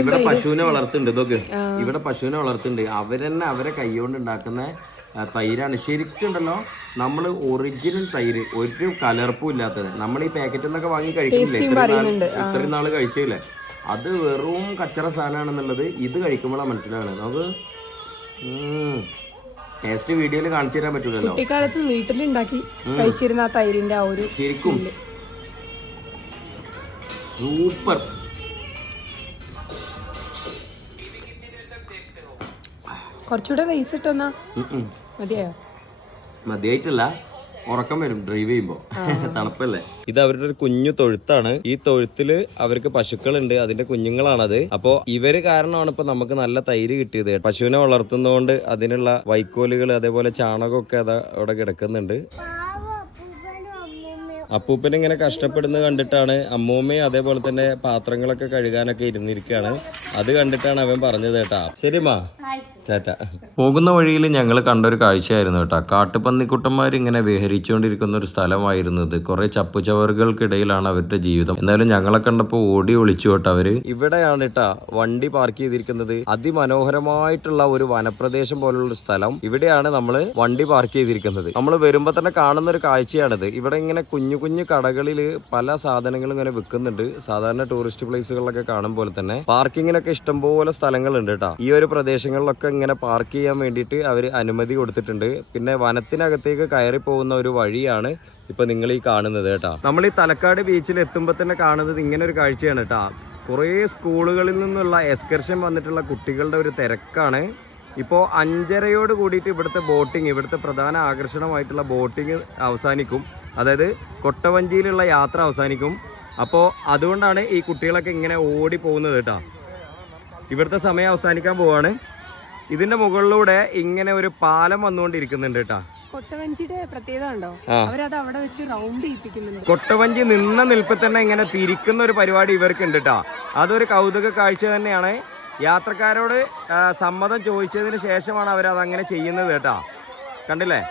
ഇവിടെ പശുവിനെ വളർത്തുന്നുണ്ട്. ഇതൊക്കെ ഇവിടെ പശുവിനെ വളർത്തുന്നുണ്ട്. അവരെന്നെ അവരെ കൈകൊണ്ട് ഉണ്ടാക്കുന്ന തൈരാണ്. ശരിക്കും ഉണ്ടല്ലോ, നമ്മൾ ഒറിജിനൽ തൈര്, ഒരു കലർപ്പും ഇല്ലാത്തത്. നമ്മൾ ഈ പാക്കറ്റിൽ നിന്നൊക്കെ വാങ്ങി കഴിക്കുന്നില്ലേ, ഇത്രയും നാള് കഴിച്ചില്ലേ, അത് വെറും കച്ചറ സാധനമാണെന്നുള്ളത് ഇത് കഴിക്കുമ്പോഴാണ് മനസ്സിലാവുന്നത്. നമുക്ക് ടേസ്റ്റ് വീഡിയോയിൽ കാണിച്ചു തരാൻ പറ്റൂലല്ലോ. കുട്ടിക്കാലത്ത് വീട്ടിലുണ്ടാക്കി കഴിച്ചിരുന്ന ആ തൈരിന്റെ ആ ഒരു ശരിക്കും സൂപ്പർ. കുറച്ചുകൂടെ റൈസ് ഇട്ടൊന്നാ മതിയായോ? മതിയായിട്ടല്ല, ഉറക്കം വരും ഡ്രൈവ് ചെയ്യുമ്പോ. തണുപ്പല്ലേ. ഇത് അവരുടെ ഒരു കുഞ്ഞു തൊഴുത്താണ്. ഈ തൊഴുത്തില് അവർക്ക് പശുക്കളുണ്ട്, അതിന്റെ കുഞ്ഞുങ്ങളാണത്. അപ്പോ ഇവര് കാരണമാണ് ഇപ്പൊ നമുക്ക് നല്ല തൈര് കിട്ടിയത്. പശുവിനെ വളർത്തുന്നതുകൊണ്ട് അതിനുള്ള വൈക്കോലുകൾ അതേപോലെ ചാണകമൊക്കെ അത് അവിടെ കിടക്കുന്നുണ്ട്. അപ്പൂപ്പൻ ഇങ്ങനെ കഷ്ടപ്പെടുന്നത് കണ്ടിട്ടാണ് അമ്മൂമ്മയും അതേപോലെ തന്നെ പാത്രങ്ങളൊക്കെ കഴുകാനൊക്കെ ഇരുന്നിരിക്കുകയാണ്. അത് കണ്ടിട്ടാണ് അവൻ പറഞ്ഞത് കേട്ടാ. ശരിമാ, ടാറ്റ. പോകുന്ന വഴിയിൽ ഞങ്ങൾ കണ്ടൊരു കാഴ്ചയായിരുന്നു കേട്ടോ. കാട്ടുപന്നിക്കുട്ടന്മാർ ഇങ്ങനെ വിഹരിച്ചുകൊണ്ടിരിക്കുന്ന ഒരു സ്ഥലമായിരുന്നു ഇത്. കുറെ ചപ്പുചവറുകൾക്കിടയിലാണ് അവരുടെ ജീവിതം. എന്തായാലും ഞങ്ങളെ കണ്ടപ്പോൾ ഓടി ഒളിച്ചു കേട്ടോ അവര്. ഇവിടെയാണ് കേട്ടാ വണ്ടി പാർക്ക് ചെയ്തിരിക്കുന്നത്. അതിമനോഹരമായിട്ടുള്ള ഒരു വനപ്രദേശം പോലുള്ള ഒരു സ്ഥലം. ഇവിടെയാണ് നമ്മൾ വണ്ടി പാർക്ക് ചെയ്തിരിക്കുന്നത്. നമ്മൾ വരുമ്പോൾ തന്നെ കാണുന്ന ഒരു കാഴ്ചയാണിത്. ഇവിടെ ഇങ്ങനെ കുഞ്ഞു കുഞ്ഞു കടകളിൽ പല സാധനങ്ങളും ഇങ്ങനെ വിൽക്കുന്നുണ്ട്. സാധാരണ ടൂറിസ്റ്റ് പ്ലേസുകളിലൊക്കെ കാണും പോലെ തന്നെ പാർക്കിങ്ങിനൊക്കെ ഇഷ്ടംപോലെ സ്ഥലങ്ങളുണ്ട് കേട്ടോ. ഈ ഒരു പ്രദേശങ്ങളിലൊക്കെ ഇങ്ങനെ പാർക്ക് ചെയ്യാൻ വേണ്ടിയിട്ട് അവർ അനുമതി കൊടുത്തിട്ടുണ്ട്. പിന്നെ വനത്തിനകത്തേക്ക് കയറി പോകുന്ന ഒരു വഴിയാണ് ഇപ്പൊ നിങ്ങൾ ഈ കാണുന്നത് കേട്ടോ. നമ്മൾ ഈ തലക്കാട് ബീച്ചിൽ എത്തുമ്പോൾ തന്നെ കാണുന്നത് ഇങ്ങനെ ഒരു കാഴ്ചയാണ് കേട്ടോ. കുറേ സ്കൂളുകളിൽ നിന്നുള്ള എക്സ്കർഷൻ വന്നിട്ടുള്ള കുട്ടികളുടെ ഒരു തിരക്കാണ്. ഇപ്പോൾ 5:30 കൂടിയിട്ട് ഇവിടുത്തെ ബോട്ടിങ്, ഇവിടുത്തെ പ്രധാന ആകർഷണമായിട്ടുള്ള ബോട്ടിങ് അവസാനിക്കും. അതായത് കൊട്ടവഞ്ചിയിലുള്ള യാത്ര അവസാനിക്കും. അപ്പോൾ അതുകൊണ്ടാണ് ഈ കുട്ടികളൊക്കെ ഇങ്ങനെ ഓടി പോകുന്നത് കേട്ടോ. ഇവിടുത്തെ സമയം അവസാനിക്കാൻ പോവാണ്. ഇതിന്റെ മുകളിലൂടെ ഇങ്ങനെ ഒരു പാലം വന്നുകൊണ്ടിരിക്കുന്നുണ്ട് കേട്ടോ. കൊട്ടവഞ്ചിയുടെ പ്രത്യേകത ഉണ്ടോ? അവരത് അവിടെ വെച്ച് റൗണ്ട് ചെയ്യിപ്പിക്കുന്നുണ്ട്. കൊട്ടവഞ്ചി നിന്ന നിൽപ്പിൽ തന്നെ ഇങ്ങനെ തിരിക്കുന്ന ഒരു പരിപാടി ഇവർക്ക് ഉണ്ട് കേട്ടോ. അതൊരു കൗതുക കാഴ്ച തന്നെയാണ്. യാത്രക്കാരോട് സമ്മതം ചോദിച്ചതിന് ശേഷമാണ് അവരത് അങ്ങനെ ചെയ്യുന്നത് കേട്ടോ. കണ്ടില്ലേ?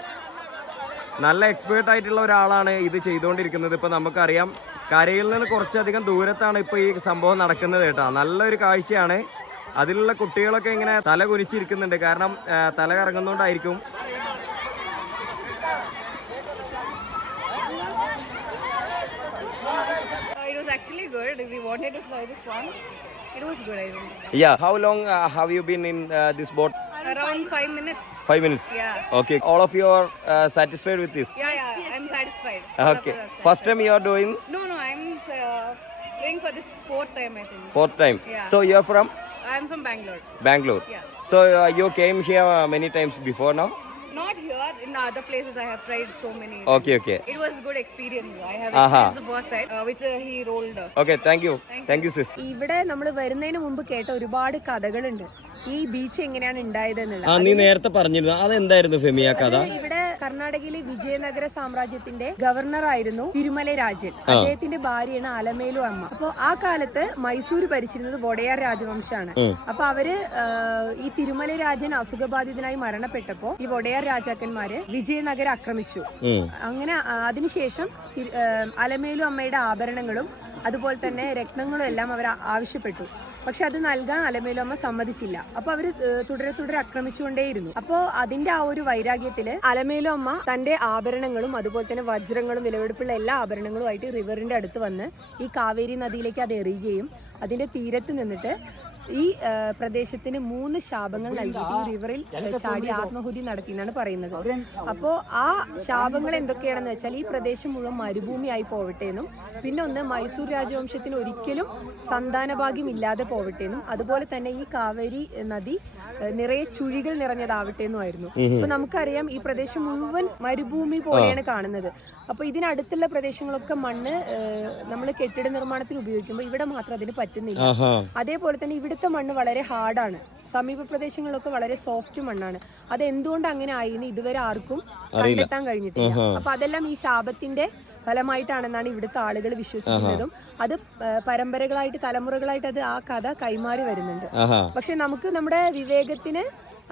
നല്ല എക്സ്പേർട്ട് ആയിട്ടുള്ള ഒരാളാണ് ഇത് ചെയ്തുകൊണ്ടിരിക്കുന്നത്. ഇപ്പൊ നമുക്കറിയാം കരയിൽ നിന്ന് കുറച്ചധികം ദൂരത്താണ് ഇപ്പൊ ഈ സംഭവം നടക്കുന്നത് കേട്ടോ. നല്ലൊരു കാഴ്ചയാണ്. അതിലുള്ള കുട്ടികളൊക്കെ ഇങ്ങനെ തല കുനിച്ചിരിക്കുന്നുണ്ട്, കാരണം തല കറങ്ങുന്നോണ്ടായിരിക്കും. It was actually good. We wanted to try this one. It was good, I think. Yeah, how long have you been in this boat? Around 5 minutes. 5 minutes. Yeah. Okay, all of you are satisfied with this? Yeah, I'm satisfied. Okay, first time you are doing? No, I'm doing for this 4th time, I think. 4th time. Yeah. So you are from I'm from Bangalore. Bangalore? Yeah. So you came here many times before now? Not here. In other places, I have tried so many. Okay, okay. It was a good experience. I have Aha. experienced the first time, which he rolled. Okay, thank you. Thank you, sis. ഇവിടെ നമ്മൾ വരുന്നതിന് മുമ്പ് കേട്ട ഒരുപാട് കഥകളുണ്ട് ഈ beach എങ്ങനെയാണ് ഉണ്ടായത് എന്നുള്ളത്. നീ നേരത്തെ പറഞ്ഞിരുന്നു, അതെന്തായിരുന്നു ഫെമിയ കഥ? ഇവിടെ കർണാടകയിലെ വിജയനഗര സാമ്രാജ്യത്തിന്റെ ഗവർണർ ആയിരുന്നു തിരുമല രാജൻ. അദ്ദേഹത്തിന്റെ ഭാര്യയാണ് അലമേലു അമ്മ. അപ്പൊ ആ കാലത്ത് മൈസൂർ ഭരിച്ചിരുന്നത് വൊഡയാർ രാജവംശമാണ്. അപ്പൊ അവര് ഈ തിരുമല രാജൻ അസുഖബാധിതനായി മരണപ്പെട്ടപ്പോ ഈ വൊഡയാർ രാജാക്കന്മാര് വിജയനഗരം ആക്രമിച്ചു. അങ്ങനെ അതിനുശേഷം അലമേലു അമ്മയുടെ ആഭരണങ്ങളും അതുപോലെ തന്നെ രത്നങ്ങളും എല്ലാം അവർ ആവശ്യപ്പെട്ടു. പക്ഷെ അത് നൽകാൻ അലമേലു അമ്മ സമ്മതിച്ചില്ല. അപ്പൊ അവര് തുടരെ ആക്രമിച്ചുകൊണ്ടേയിരുന്നു. അപ്പോ അതിന്റെ ആ ഒരു വൈരാഗ്യത്തില് അലമേലു അമ്മ തന്റെ ആഭരണങ്ങളും അതുപോലെ തന്നെ വജ്രങ്ങളും വിലപിടിപ്പുള്ള എല്ലാ ആഭരണങ്ങളുമായിട്ട് റിവറിന്റെ അടുത്ത് വന്ന് ഈ കാവേരി നദിയിലേക്ക് അത് എറിയുകയും അതിന്റെ തീരത്ത് നിന്നിട്ട് ഈ പ്രദേശത്തിന് 3 ശാപങ്ങൾ നൽകിയിട്ട് ഈ റിവറിൽ ചാടി ആത്മഹുതി നടത്തി എന്നാണ് പറയുന്നത്. അപ്പോ ആ ശാപങ്ങൾ എന്തൊക്കെയാണെന്ന് വെച്ചാൽ ഈ പ്രദേശം മുഴുവൻ മരുഭൂമിയായി പോവട്ടെ എന്നും, പിന്നെ ഒന്ന് മൈസൂർ രാജവംശത്തിന് ഒരിക്കലും സന്താനഭാഗ്യം ഇല്ലാതെ പോവട്ടെ എന്നും, അതുപോലെ തന്നെ ഈ കാവേരി നദി നിറയെ ചുഴികൾ നിറഞ്ഞതാവട്ടെ എന്നുമായിരുന്നു. അപ്പൊ നമുക്കറിയാം ഈ പ്രദേശം മുഴുവൻ മരുഭൂമി പോലെയാണ് കാണുന്നത്. അപ്പൊ ഇതിനടുത്തുള്ള പ്രദേശങ്ങളൊക്കെ മണ്ണ് നമ്മൾ കെട്ടിട നിർമ്മാണത്തിന് ഉപയോഗിക്കുമ്പോൾ ഇവിടെ മാത്രം അതിന് പറ്റുന്നില്ല. അതേപോലെ തന്നെ ഇവിടുത്തെ മണ്ണ് വളരെ ഹാർഡാണ്. സമീപ പ്രദേശങ്ങളൊക്കെ വളരെ സോഫ്റ്റ് മണ്ണാണ്. അത് എന്തുകൊണ്ട് അങ്ങനെ ആയിന്ന് ഇതുവരെ ആർക്കും കണ്ടെത്താൻ കഴിഞ്ഞിട്ടില്ല. അപ്പൊ അതെല്ലാം ഈ ശാപത്തിന്റെ ഫലമായിട്ടാണെന്നാണ് ഇവിടുത്തെ ആളുകൾ വിശ്വസിക്കുന്നതും. അത് പരമ്പരകളായിട്ട് തലമുറകളായിട്ട് അത് ആ കഥ കൈമാറി വരുന്നുണ്ട്. പക്ഷെ നമുക്ക് നമ്മുടെ വിവേകത്തിന്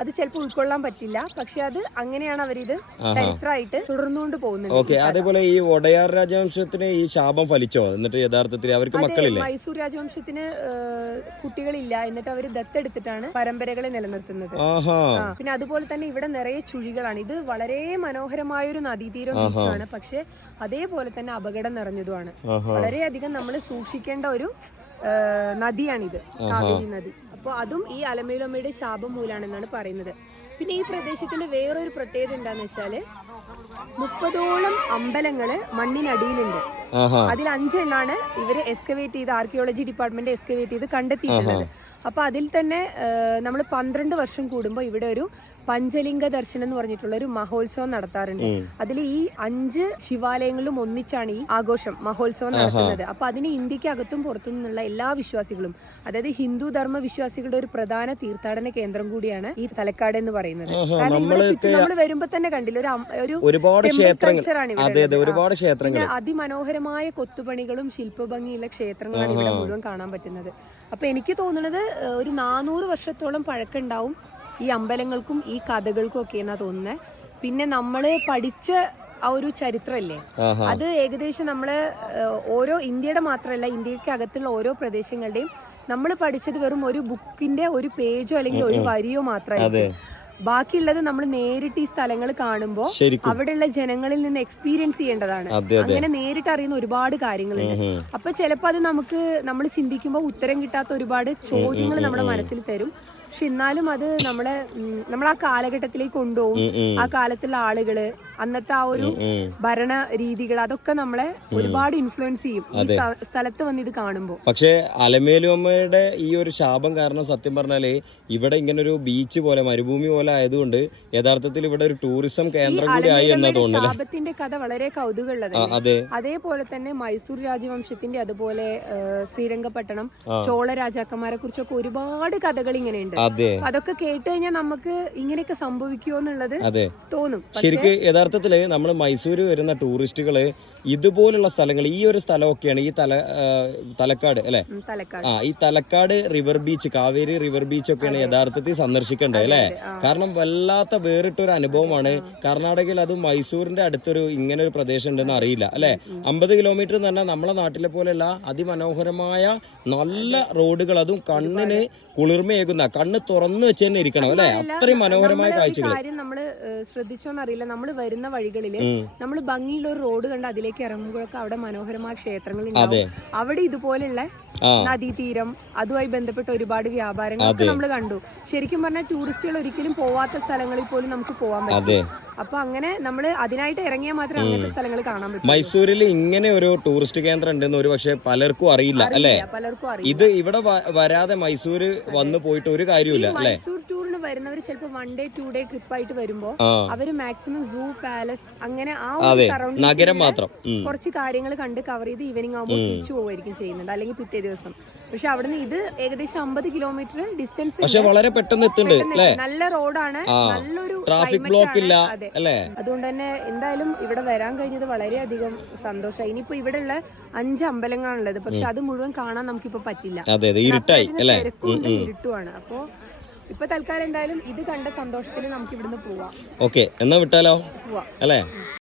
അത് ചിലപ്പോൾ ഉൾക്കൊള്ളാൻ പറ്റില്ല. പക്ഷെ അത് അങ്ങനെയാണ് അവരിത് ചരിത്രമായിട്ട് തുടർന്നുകൊണ്ട് പോകുന്നത്. ഓക്കെ, അതേപോലെ ഈ വൊഡയാർ രാജവംശത്തിന് ഈ ശാപം ഫലിച്ചോ? എന്നിട്ട് യഥാർത്ഥത്തിൽ അവർക്ക് മക്കളില്ല. മൈസൂർ രാജവംശത്തിന് കുട്ടികളില്ല. എന്നിട്ട് അവർ ദത്തെടുത്തിട്ടാണ് പരമ്പരകളെ നിലനിർത്തുന്നത്. പിന്നെ അതുപോലെ തന്നെ ഇവിടെ നിറയെ ചുഴികളാണ്. ഇത് വളരെ മനോഹരമായൊരു നദീതീരം ബീച്ചാണ്. പക്ഷെ അതേപോലെ തന്നെ അപകടം നിറഞ്ഞതുമാണ്. വളരെയധികം നമ്മൾ സൂക്ഷിക്കേണ്ട ഒരു നദിയാണിത്, കാവേരി നദി. അപ്പൊ അതും ഈ അലമേലു അമ്മയുടെ ശാപം മൂലാണെന്നാണ് പറയുന്നത്. പിന്നെ ഈ പ്രദേശത്തിന്റെ വേറൊരു പ്രത്യേകത എന്താന്ന് വെച്ചാല് 30ഓളം അമ്പലങ്ങള് മണ്ണിനടിയിലുണ്ട്. അതിൽ 5 എണ്ണാണ് ഇവര് എക്സ്കവേറ്റ് ചെയ്ത് ആർക്കിയോളജി ഡിപ്പാർട്ട്മെന്റ് എക്സ്കവേറ്റ് ചെയ്ത് കണ്ടെത്തിയിട്ടുള്ളത്. അപ്പൊ അതിൽ തന്നെ നമ്മൾ 12 വർഷം കൂടുമ്പോൾ ഇവിടെ ഒരു പഞ്ചലിംഗ ദർശനം എന്ന് പറഞ്ഞിട്ടുള്ള ഒരു മഹോത്സവം നടത്താറുണ്ട്. അതിൽ ഈ 5 ശിവാലയങ്ങളിലും ഒന്നിച്ചാണ് ഈ ആഘോഷം മഹോത്സവം നടത്തുന്നത്. അപ്പൊ അതിന് ഇന്ത്യക്ക് അകത്തും പുറത്തു നിന്നുള്ള എല്ലാ വിശ്വാസികളും, അതായത് ഹിന്ദു ധർമ്മ വിശ്വാസികളുടെ ഒരു പ്രധാന തീർത്ഥാടന കേന്ദ്രം കൂടിയാണ് ഈ തലക്കാട് എന്ന് പറയുന്നത്. കാരണം ഇവിടെ ചുറ്റും നമ്മൾ വരുമ്പോ തന്നെ കണ്ടില്ല ഒരു ഒരുപാട് കൾച്ചറാണ് ഇവിടെ. പിന്നെ അതിമനോഹരമായ കൊത്തുപണികളും ശില്പഭംഗിയുള്ള ക്ഷേത്രങ്ങളാണ് ഇവിടെ മുഴുവൻ കാണാൻ പറ്റുന്നത്. അപ്പൊ എനിക്ക് തോന്നുന്നത് ഒരു 400 വർഷത്തോളം പഴക്കമുണ്ടാവും ഈ അമ്പലങ്ങൾക്കും ഈ കഥകൾക്കും ഒക്കെ എന്നാ തോന്നുന്നത്. പിന്നെ നമ്മള് പഠിച്ച ആ ഒരു ചരിത്രമല്ലേ, അത് ഏകദേശം നമ്മള് ഓരോ ഇന്ത്യയുടെ മാത്രമല്ല ഇന്ത്യക്ക് അകത്തുള്ള ഓരോ പ്രദേശങ്ങളുടെയും നമ്മൾ പഠിച്ചത് വെറും ഒരു ബുക്കിന്റെ ഒരു പേജോ അല്ലെങ്കിൽ ഒരു വരിയോ മാത്രമായിരിക്കും. ബാക്കിയുള്ളത് നമ്മൾ നേരിട്ട് ഈ സ്ഥലങ്ങൾ കാണുമ്പോൾ അവിടെയുള്ള ജനങ്ങളിൽ നിന്ന് എക്സ്പീരിയൻസ് ചെയ്യേണ്ടതാണ്. അങ്ങനെ നേരിട്ട് അറിയുന്ന ഒരുപാട് കാര്യങ്ങളുണ്ട്. അപ്പൊ ചിലപ്പോ അത് നമ്മൾ ചിന്തിക്കുമ്പോൾ ഉത്തരം കിട്ടാത്ത ഒരുപാട് ചോദ്യങ്ങൾ നമ്മുടെ മനസ്സിൽ തരും. പക്ഷെ എന്നാലും അത് നമ്മൾ ആ കാലഘട്ടത്തിലേക്ക് കൊണ്ടുപോകും. ആ കാലത്തുള്ള ആളുകള്, അന്നത്തെ ആ ഒരു ഭരണ രീതികൾ, അതൊക്കെ നമ്മളെ ഒരുപാട് ഇൻഫ്ലുവൻസ് ചെയ്യും ഈ സ്ഥലത്ത് വന്ന് ഇത് കാണുമ്പോൾ. പക്ഷെ അലമേലു അമ്മയുടെ ഈ ഒരു ശാപം കാരണം സത്യം പറഞ്ഞാല് ഇവിടെ ഇങ്ങനെ ഒരു ബീച്ച് പോലെ മരുഭൂമി പോലെ ആയതുകൊണ്ട് യഥാർത്ഥത്തിൽ ഇവിടെ ഒരു ടൂറിസം കേന്ദ്രം കൂടി ആയി എന്നാ തോന്നുന്നത്. ശാപത്തിന്റെ കഥ വളരെ കൗതുകമുള്ളതാണ്. അതേപോലെ തന്നെ മൈസൂർ രാജവംശത്തിന്റെ, അതുപോലെ ശ്രീരംഗപട്ടണം, ചോള രാജാക്കന്മാരെ കുറിച്ചൊക്കെ ഒരുപാട് കഥകൾ ഇങ്ങനെയുണ്ട്. അതൊക്കെ കേട്ട് കഴിഞ്ഞാൽ നമുക്ക് ഇങ്ങനെയൊക്കെ സംഭവിക്കുമോ എന്നുള്ളത് തോന്നും. ശരിക്കും യഥാർത്ഥ യഥാർത്ഥത്തിൽ നമ്മൾ മൈസൂർ വരുന്ന ടൂറിസ്റ്റുകൾ ഇതുപോലുള്ള സ്ഥലങ്ങൾ, ഈ ഒരു സ്ഥലമൊക്കെയാണ് ഈ തലക്കാട് അല്ലെ, തലക്കാട്. ഈ Talakkad river beach, Kaveri river ബീച്ചൊക്കെയാണ് യഥാർത്ഥത്തിൽ സന്ദർശിക്കേണ്ടത് അല്ലെ. കാരണം വല്ലാത്ത വേറിട്ടൊരു അനുഭവമാണ്. കർണാടകയിൽ അതും മൈസൂരിന്റെ അടുത്തൊരു ഇങ്ങനെ ഒരു പ്രദേശം ഉണ്ടെന്ന് അറിയില്ല അല്ലെ. 50 കിലോമീറ്റർ എന്ന് പറഞ്ഞാൽ നമ്മളെ നാട്ടിലെ പോലെയല്ല, അതിമനോഹരമായ നല്ല റോഡുകൾ, അതും കണ്ണിന് കുളിർമയേകുന്ന, കണ്ണ് തുറന്നു വെച്ച് തന്നെ ഇരിക്കണം അല്ലെ. അത്രയും മനോഹരമായ കാഴ്ചകൾ. കാര്യം നമ്മള് ശ്രദ്ധിച്ചോന്നറിയില്ല, നമ്മൾ വരുന്ന വഴികളില് നമ്മൾ ഭംഗിയുള്ള ഒരു റോഡ് കണ്ട് അതിലേക്ക് ഇറങ്ങുമ്പോഴൊക്കെ അവിടെ മനോഹരമായ ക്ഷേത്രങ്ങൾ ഉണ്ടാവും. അവിടെ ഇതുപോലെയുള്ള നദീതീരം, അതുമായി ബന്ധപ്പെട്ട ഒരുപാട് വ്യാപാരങ്ങളൊക്കെ നമ്മൾ കണ്ടു. ശരിക്കും പറഞ്ഞാൽ ടൂറിസ്റ്റുകൾ ഒരിക്കലും പോവാത്ത സ്ഥലങ്ങളിൽ പോലും നമുക്ക് പോകാൻ പറ്റും. അപ്പൊ അങ്ങനെ നമ്മൾ അതിനായിട്ട് ഇറങ്ങിയാൽ മാത്രമേ അങ്ങനത്തെ സ്ഥലങ്ങൾ കാണാൻ പറ്റൂ. മൈസൂരിൽ ഇങ്ങനെ ഒരു ടൂറിസ്റ്റ് കേന്ദ്രം ഉണ്ടെന്ന് ഒരു പക്ഷെ പലർക്കും അറിയില്ല അല്ലെ. പലർക്കും അറിയില്ല. ഇത് ഇവിടെ വരാതെ മൈസൂര് വന്നു പോയിട്ട് ഒരു കാര്യമില്ല അല്ലെ. മൈസൂർ ടൂറിന് വരുന്നവർ ചിലപ്പോൾ 1 ഡേ 2 ഡേ ട്രിപ്പ് ആയിട്ട് വരുമ്പോ അവര് മാക്സിമം സൂ, പാലസ്, അങ്ങനെ ആ ഒരു സറൗണ്ടിങ് നഗരം മാത്രം കുറച്ച് കാര്യങ്ങൾ കണ്ട് കവർ ചെയ്ത് ഈവനിങ് ആകുമ്പോൾ തിരിച്ചു പോവായിരിക്കും ചെയ്യുന്നുണ്ട്, അല്ലെങ്കിൽ പിറ്റേ ദിവസം. പക്ഷെ അവിടുന്ന് ഇത് ഏകദേശം 50 കിലോമീറ്റർ ഡിസ്റ്റൻസ്, പക്ഷെ വളരെ പെട്ടെന്ന് എത്തുന്നുണ്ട്. നല്ല റോഡാണ്, നല്ലൊരു ട്രാഫിക് ബ്ലോക്ക് ഇല്ല അല്ലേ. അതുകൊണ്ട് തന്നെ എന്തായാലും ഇവിടെ വരാൻ കഴിഞ്ഞത് വളരെയധികം സന്തോഷമായി. ഇനിയിപ്പോ ഇവിടെ ഉള്ള 5 അമ്പലങ്ങളാണുള്ളത്, പക്ഷെ അത് മുഴുവൻ കാണാൻ നമുക്കിപ്പോ പറ്റില്ല. ഇരുട്ടായി അല്ലേ, ഇരുട്ടുമാണ്. അപ്പോ ഇപ്പൊ തൽക്കാലം എന്തായാലും ഇത് കണ്ട സന്തോഷത്തിൽ നമുക്ക് ഇവിടുന്ന് പോവാം. ഓക്കെ, എന്നാ വിട്ടാലോ പോവാം അല്ലേ.